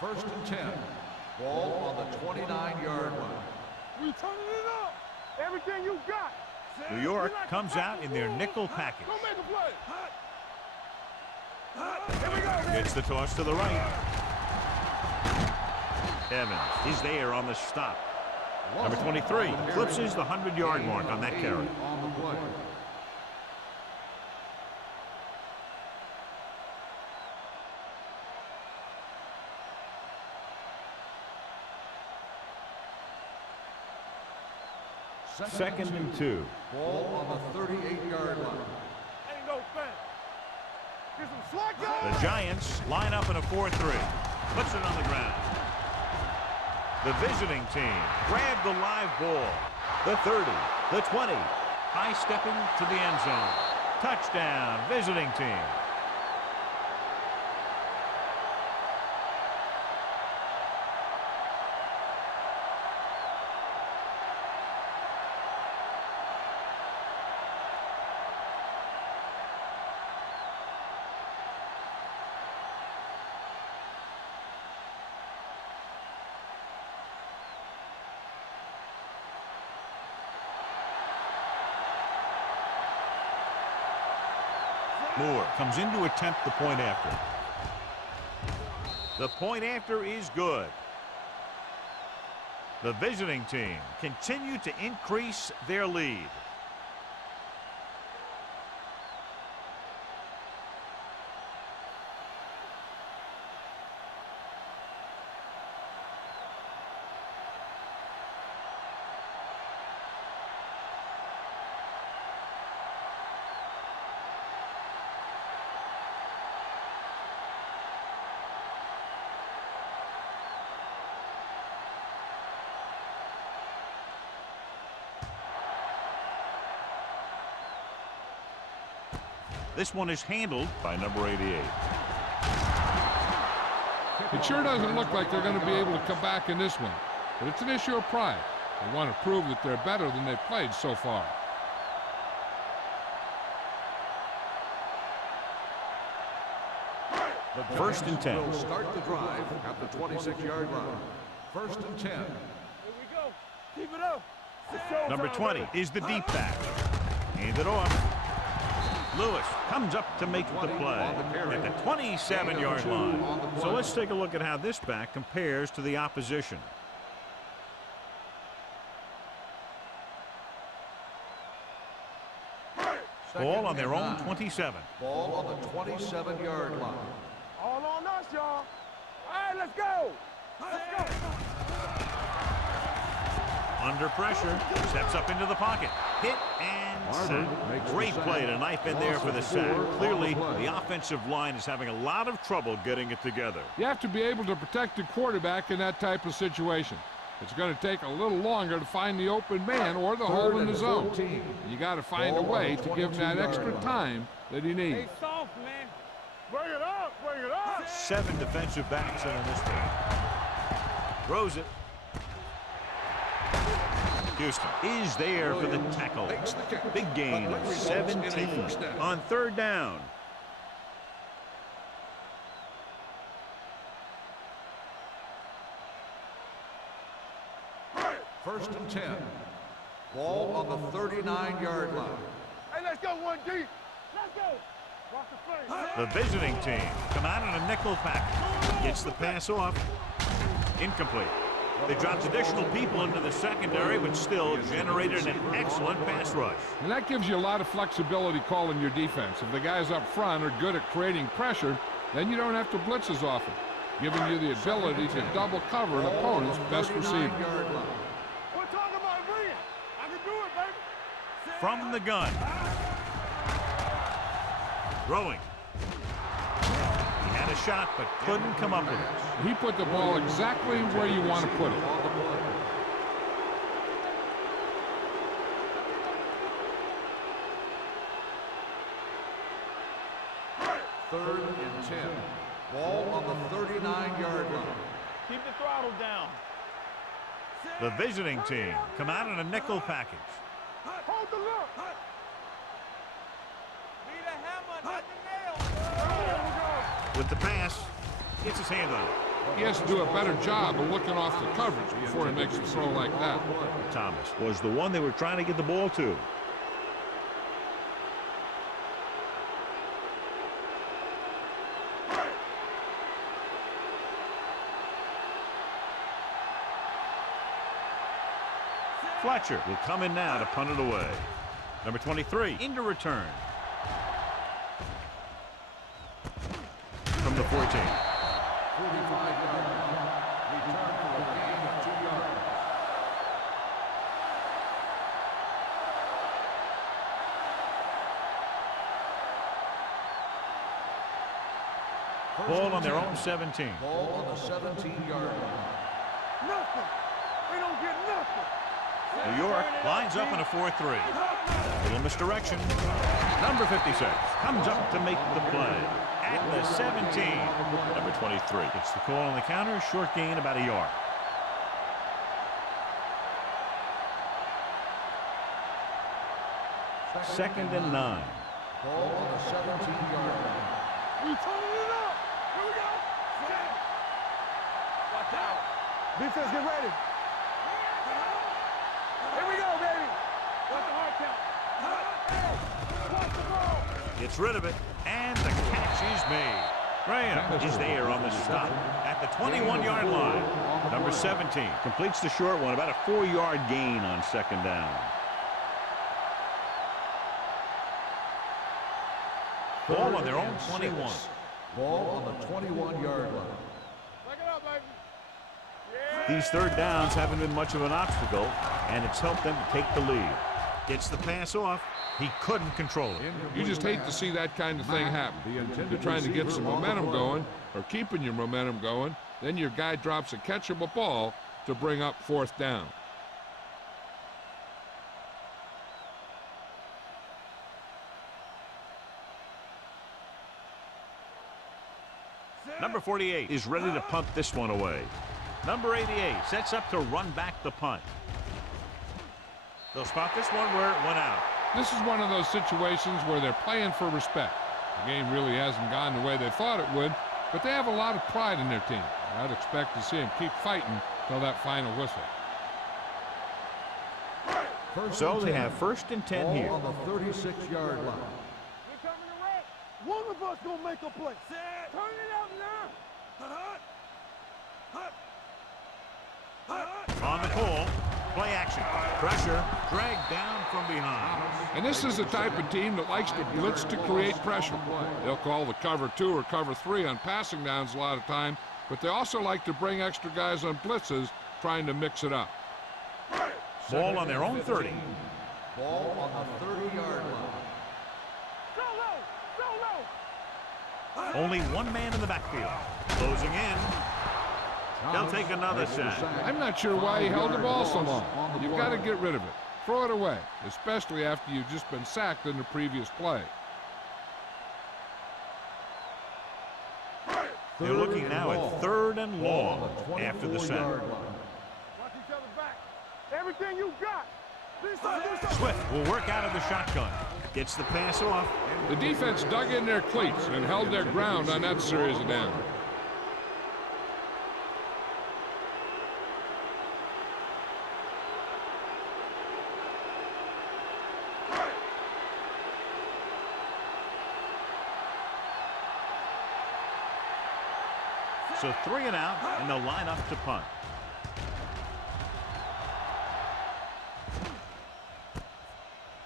First and 10. Ball on the 29-yard line. We turning it up. Everything you got. New York comes out in their nickel package. Go make a play. Here we go. Gets the toss to the right. Evans is there on the stop. Number 23 eclipses the 100-yard mark on that carry. On the play. Second and 2. Ball on the 38-yard line. Ain't no thing. Get some slack. The Giants line up in a 4-3. Puts it on the ground. The visiting team grabbed the live ball. The 30, the 20. High stepping to the end zone. Touchdown, visiting team. Moore comes in to attempt the point after. The point after is good. The visiting team continue to increase their lead. This one is handled by number 88. It sure doesn't look like they're going to be able to come back in this one, but it's an issue of pride. They want to prove that they're better than they've played so far. First and 10. Will start the drive at the 26-yard line. First and 10. Here we go. Keep it up. Number 20 is the deep back. Hand it off. Lewis comes up to make the play at the 27-yard line. So let's take a look at how this back compares to the opposition. Ball on their own 27. Ball on the 27-yard line. All on us, y'all. All right, let's go. Let's go. Under pressure, steps up into the pocket. Hit and sack. Great play to knife in there for the sack. Clearly, the offensive line is having a lot of trouble getting it together. You have to be able to protect the quarterback in that type of situation. It's going to take a little longer to find the open man or the hole in the zone. You got to find a way to give him that extra time that he needs. Hey, soft, man. Bring it up. Bring it up. 7 defensive backs in this one. Throws it. Houston is there for the tackle. Big gain of 17 on third down. First and 10. Ball on the 39-yard line. Hey, let's go one deep. Let's go. Watch the face. The visiting team come out in a nickel package. Gets the pass off. Incomplete. They dropped additional people into the secondary, but still generated an excellent pass rush. And that gives you a lot of flexibility calling your defense. If the guys up front are good at creating pressure, then you don't have to blitz as often, giving you the ability to double cover an opponent's best receiver. We're talking about bringing. I can do it, baby. From the gun. Throwing. He had a shot, but couldn't come up with it. He put the ball exactly where you want to put it. 3rd and 10. Ball on the 39-yard line. Keep the throttle down. The visiting team come out in a nickel package. Hold the look. Need a hammer, not the nail. With the pass, gets his hand on it. He has to do a better job of looking off the coverage before he makes a throw like that. Thomas was the one they were trying to get the ball to. Fletcher will come in now to punt it away. Number 23 into return. From the 14. 45-yard line. Return for a gain of 2 yards. Ball on their own 17. Ball on the 17-yard line. Nothing. We don't get nothing. New York lines up in a 4-3. Little misdirection. Number 56 comes up to make the play at the 17. Number 23 gets the call on the counter. Short gain, about a yard. Second and 9. Ball on the 17-yard line. We turning it up. Here we go. Set. Watch out. Defense, get ready. Here we go, baby. Watch the hard count. Watch the ball. Gets rid of it, and the catch is made. Graham is there on the stop at the 21-yard line. Number 17 completes the short one, about a 4-yard gain on second down. Ball on their own 21. Ball on the 21-yard line. Back it up, baby. These third downs haven't been much of an obstacle, and it's helped them to take the lead. Gets the pass off. He couldn't control it. You just hate to see that kind of thing happen. You're trying to get some momentum going or keeping your momentum going. Then your guy drops a catchable ball to bring up 4th down. Number 48 is ready to punt this one away. Number 88 sets up to run back the punt. They'll spot this one where it went out. This is one of those situations where they're playing for respect. The game really hasn't gone the way they thought it would, but they have a lot of pride in their team. I'd expect to see them keep fighting till that final whistle. So they have 1st and 10 here. Ball on the 36-yard line. We're coming to wreck. One of us gonna make a play. Set. Turn it up now. On the call, play action. Pressure, dragged down from behind. And this is the type of team that likes to blitz to create pressure. They'll call the cover 2 or cover 3 on passing downs a lot of time, but they also like to bring extra guys on blitzes, trying to mix it up. Ball on their own 30. Ball on the 30-yard line. Go low. Go low. Only one man in the backfield. Closing in. They'll take another sack. I'm not sure why he held the ball so long. You've got to get rid of it. Throw it away, especially after you've just been sacked in the previous play. They're looking now at 3rd and long after the sack. Watch each other back. Everything you got. Swift will work out of the shotgun. Gets the pass off. The defense dug in their cleats and held their ground on that series of downs. So 3 and out, and they'll line up to punt.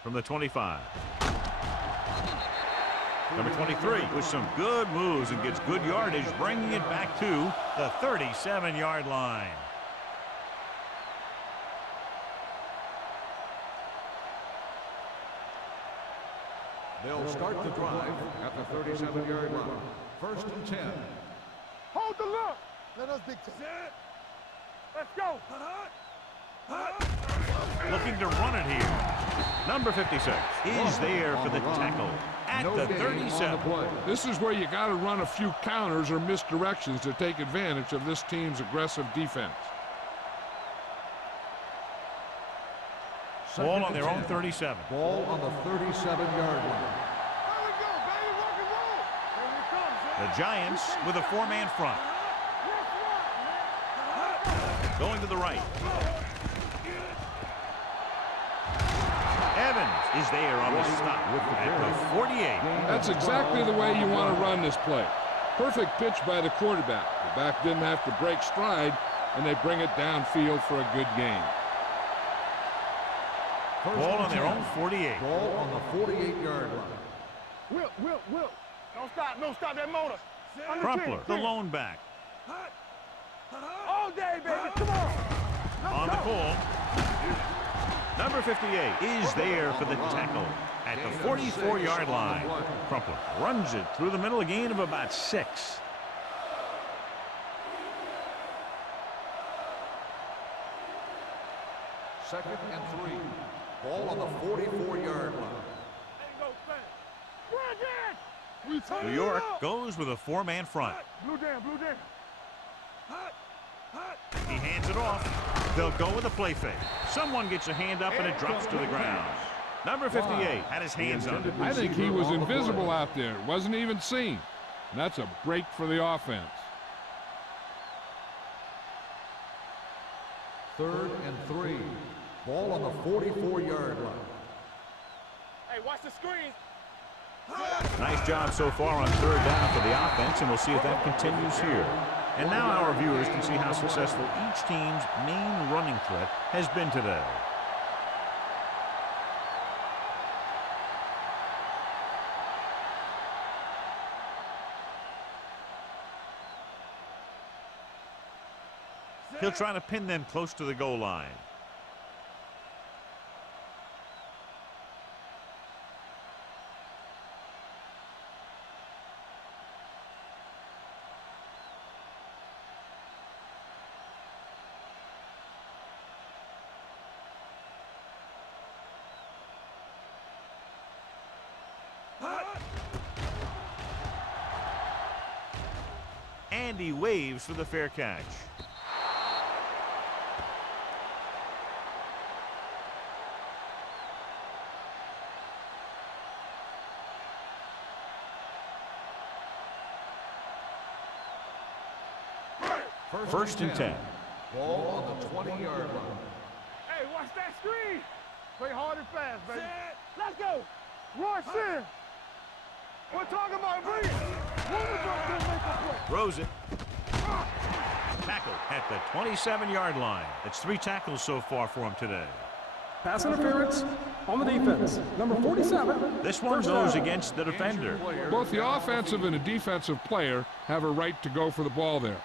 From the 25. Number 23 with some good moves and gets good yardage, bringing it back to the 37-yard line. They'll start the drive at the 37-yard line. 1st and 10. Hold the look. Let us dictate. Let's go. Looking to run it here. Number 56 is there for the tackle at No the gain on the 37. play. This is where you got to run a few counters or misdirections to take advantage of this team's aggressive defense. Ball on Second their and own 10. 37. Ball on the 37-yard line. There we go, baby. Rock and roll. Here we come, The Giants with a four-man front. Going to the right. Evans is there on the stop at the 48. That's exactly the way you want to run this play. Perfect pitch by the quarterback. The back didn't have to break stride, and they bring it downfield for a good gain. Ball on their own 48. Ball on the 48-yard line. Will. Don't stop that motor. Crumpler, the lone back. All day, baby. Come on. On the call. Number 58 is there for the tackle at the 44-yard line. Crumpler runs it through the middle, a gain of about 6. Second and 3. Ball on the 44-yard line. New York goes with a four-man front. Blue down. He hands it off. They'll go with a play fake. Someone gets a hand up and it drops to the ground. Number 58 had his hands on it. I think he was invisible out there. Wasn't even seen. And that's a break for the offense. Third and 3. Ball on the 44-yard line. Hey, watch the screen. Nice job so far on third down for the offense, and we'll see if that continues here. And now our viewers can see how successful each team's main running threat has been today. He'll try to pin them close to the goal line. And he waves for the fair catch. First and 10. Ball on the 20-yard line. Hey, watch that screen. Play hard and fast, baby. Let's go. Rush in. We're talking about bring it. Throws it. Tackle at the 27-yard line. That's 3 tackles so far for him today. Pass interference on the defense. Number 47. This one goes against the defender. Both the offensive and the defensive player have a right to go for the ball there.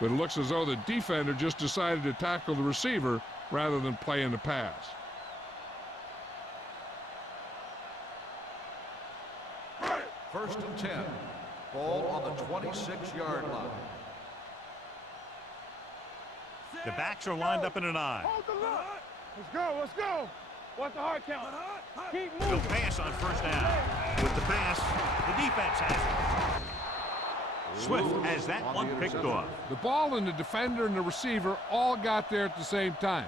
But it looks as though the defender just decided to tackle the receiver rather than play in the pass. First and 10. Ball on the 26-yard line. The backs are lined up in an I. Hold the line. Let's go. Watch the hard count. Keep He'll moving. pass on first down. With the pass, the defense has it. Swift has that one picked off. The ball and the defender and the receiver all got there at the same time.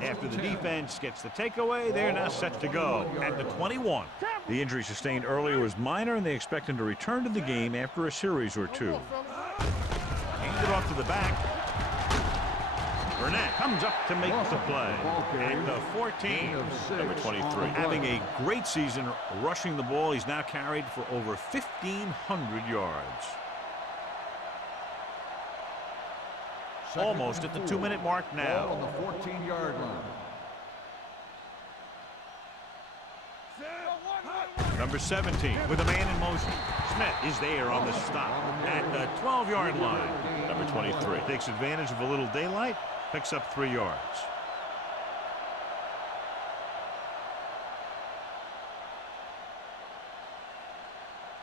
After the defense gets the takeaway, they're now set to go at the 21. The injury sustained earlier was minor, and they expect him to return to the game after a series or two. Hands it off to the back. Burnett comes up to make the play. At the 14, number 23. Having a great season rushing the ball. He's now carried for over 1,500 yards. Almost at the 2-minute mark now. Ball on the 14-yard line. Number 17 with a man in motion. Smith is there on the stop at the 12-yard line. Number 23 takes advantage of a little daylight, picks up 3 yards.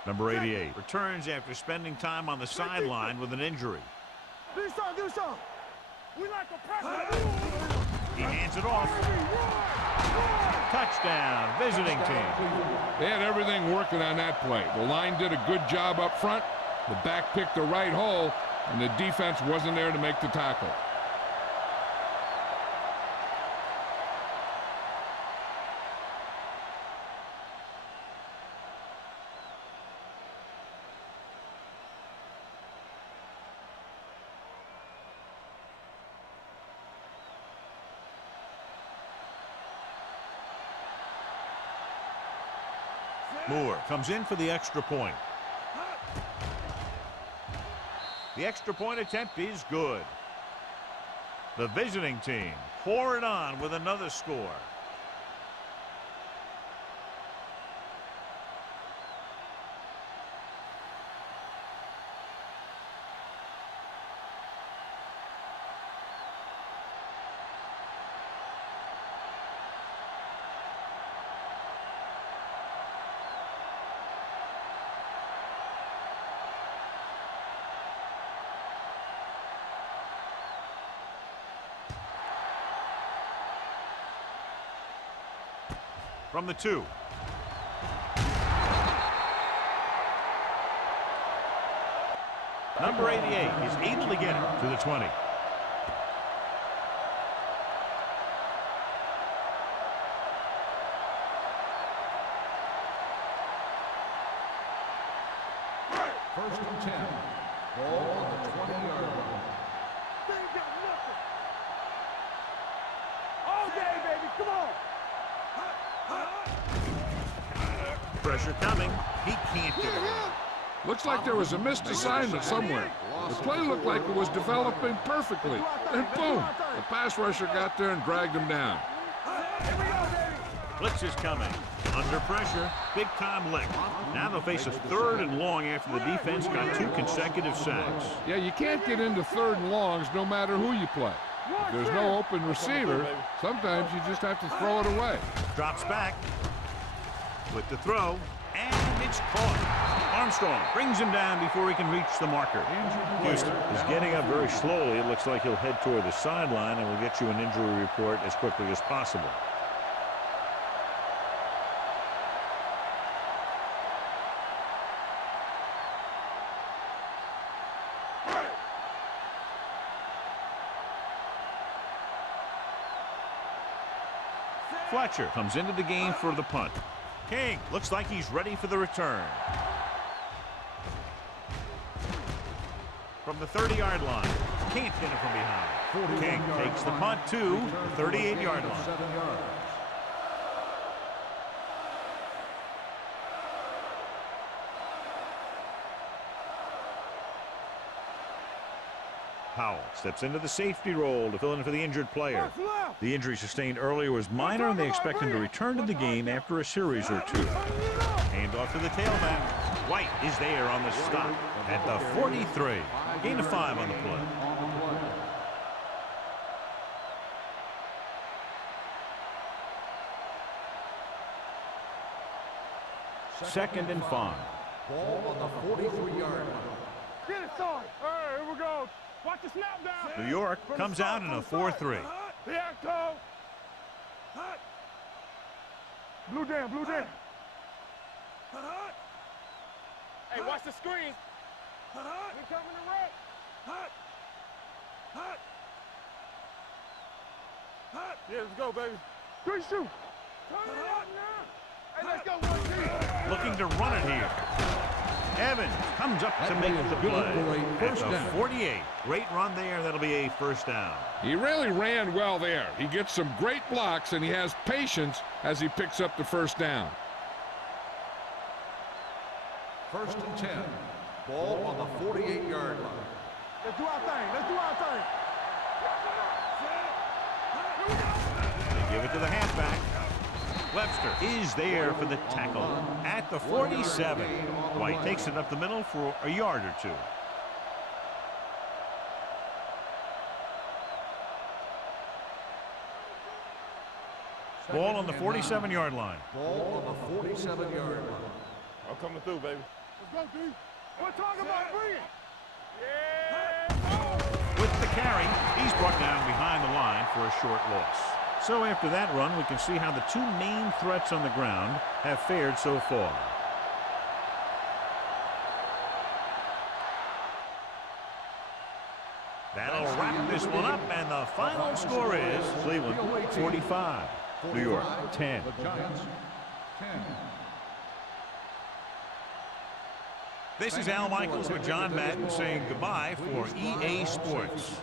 Number 88 returns after spending time on the sideline with an injury. Do something. We like a press. He hands it off. Touchdown, visiting team. They had everything working on that play. The line did a good job up front. The back picked the right hole, and the defense wasn't there to make the tackle. Moore comes in for the extra point. The extra point attempt is good. The visiting team pour it on with another score. From the 2. Number 88 is able to get it to the 20. First and 10. Ball on the 20-yard line. They ain't got nothing. All day, baby. Come on. Pressure coming. He can't get it right. Looks like there was a missed assignment somewhere. The play looked like it was developing perfectly. Then boom, the pass rusher got there and dragged him down. Blitz is coming. Under pressure. Big time lick. Now they'll face a 3rd and long after the defense got 2 consecutive sacks. Yeah, you can't get into 3rd and longs no matter who you play. If there's no open receiver, sometimes you just have to throw it away. Drops back with the throw, and it's caught. Armstrong brings him down before he can reach the marker. Houston is getting up very slowly. It looks like he'll head toward the sideline, and we'll get you an injury report as quickly as possible. Fletcher comes into the game for the punt. King looks like he's ready for the return. From the 30-yard line. Can't get it from behind. King takes the punt to the 38-yard line. 7 yards. Powell steps into the safety role to fill in for the injured player. The injury sustained earlier was minor, and they expect him to return to the game after a series or 2. Hand off to the tailback. White is there on the stop at the 43. Gain of 5 on the play. Second and 5. Ball on the 43-yard line. Get it started. All right, here we go. Watch the snap down. New York comes out in a 4-3. Here it goes. Blue down, blue down. Hey, watch the screen. We coming to right. Yeah, let's go, baby. 3 shoot. Turn it up now. Hey, let's go, 1 team. Looking to run it here. Evans comes up to make the play at the 48. Great run there. That'll be a first down. He really ran well there. He gets some great blocks, and he has patience as he picks up the first down. First and 10. Ball on the 48-yard line. Let's do our thing. Let's do our thing. They give it to the halfback. Webster is there for the tackle at the 47. White takes it up the middle for a yard or 2. Ball on the 47-yard line. Ball on the 47-yard line. I'm coming through, baby. Let's go, D. We're talking about bring it. Yeah. With the carry. He's brought down behind the line for a short loss. So after that run, we can see how the two main threats on the ground have fared so far. That'll wrap this one up, and the final score is Cleveland 45, New York 10. The Giants 10. This is Al Michaels with John Madden saying goodbye for EA Sports.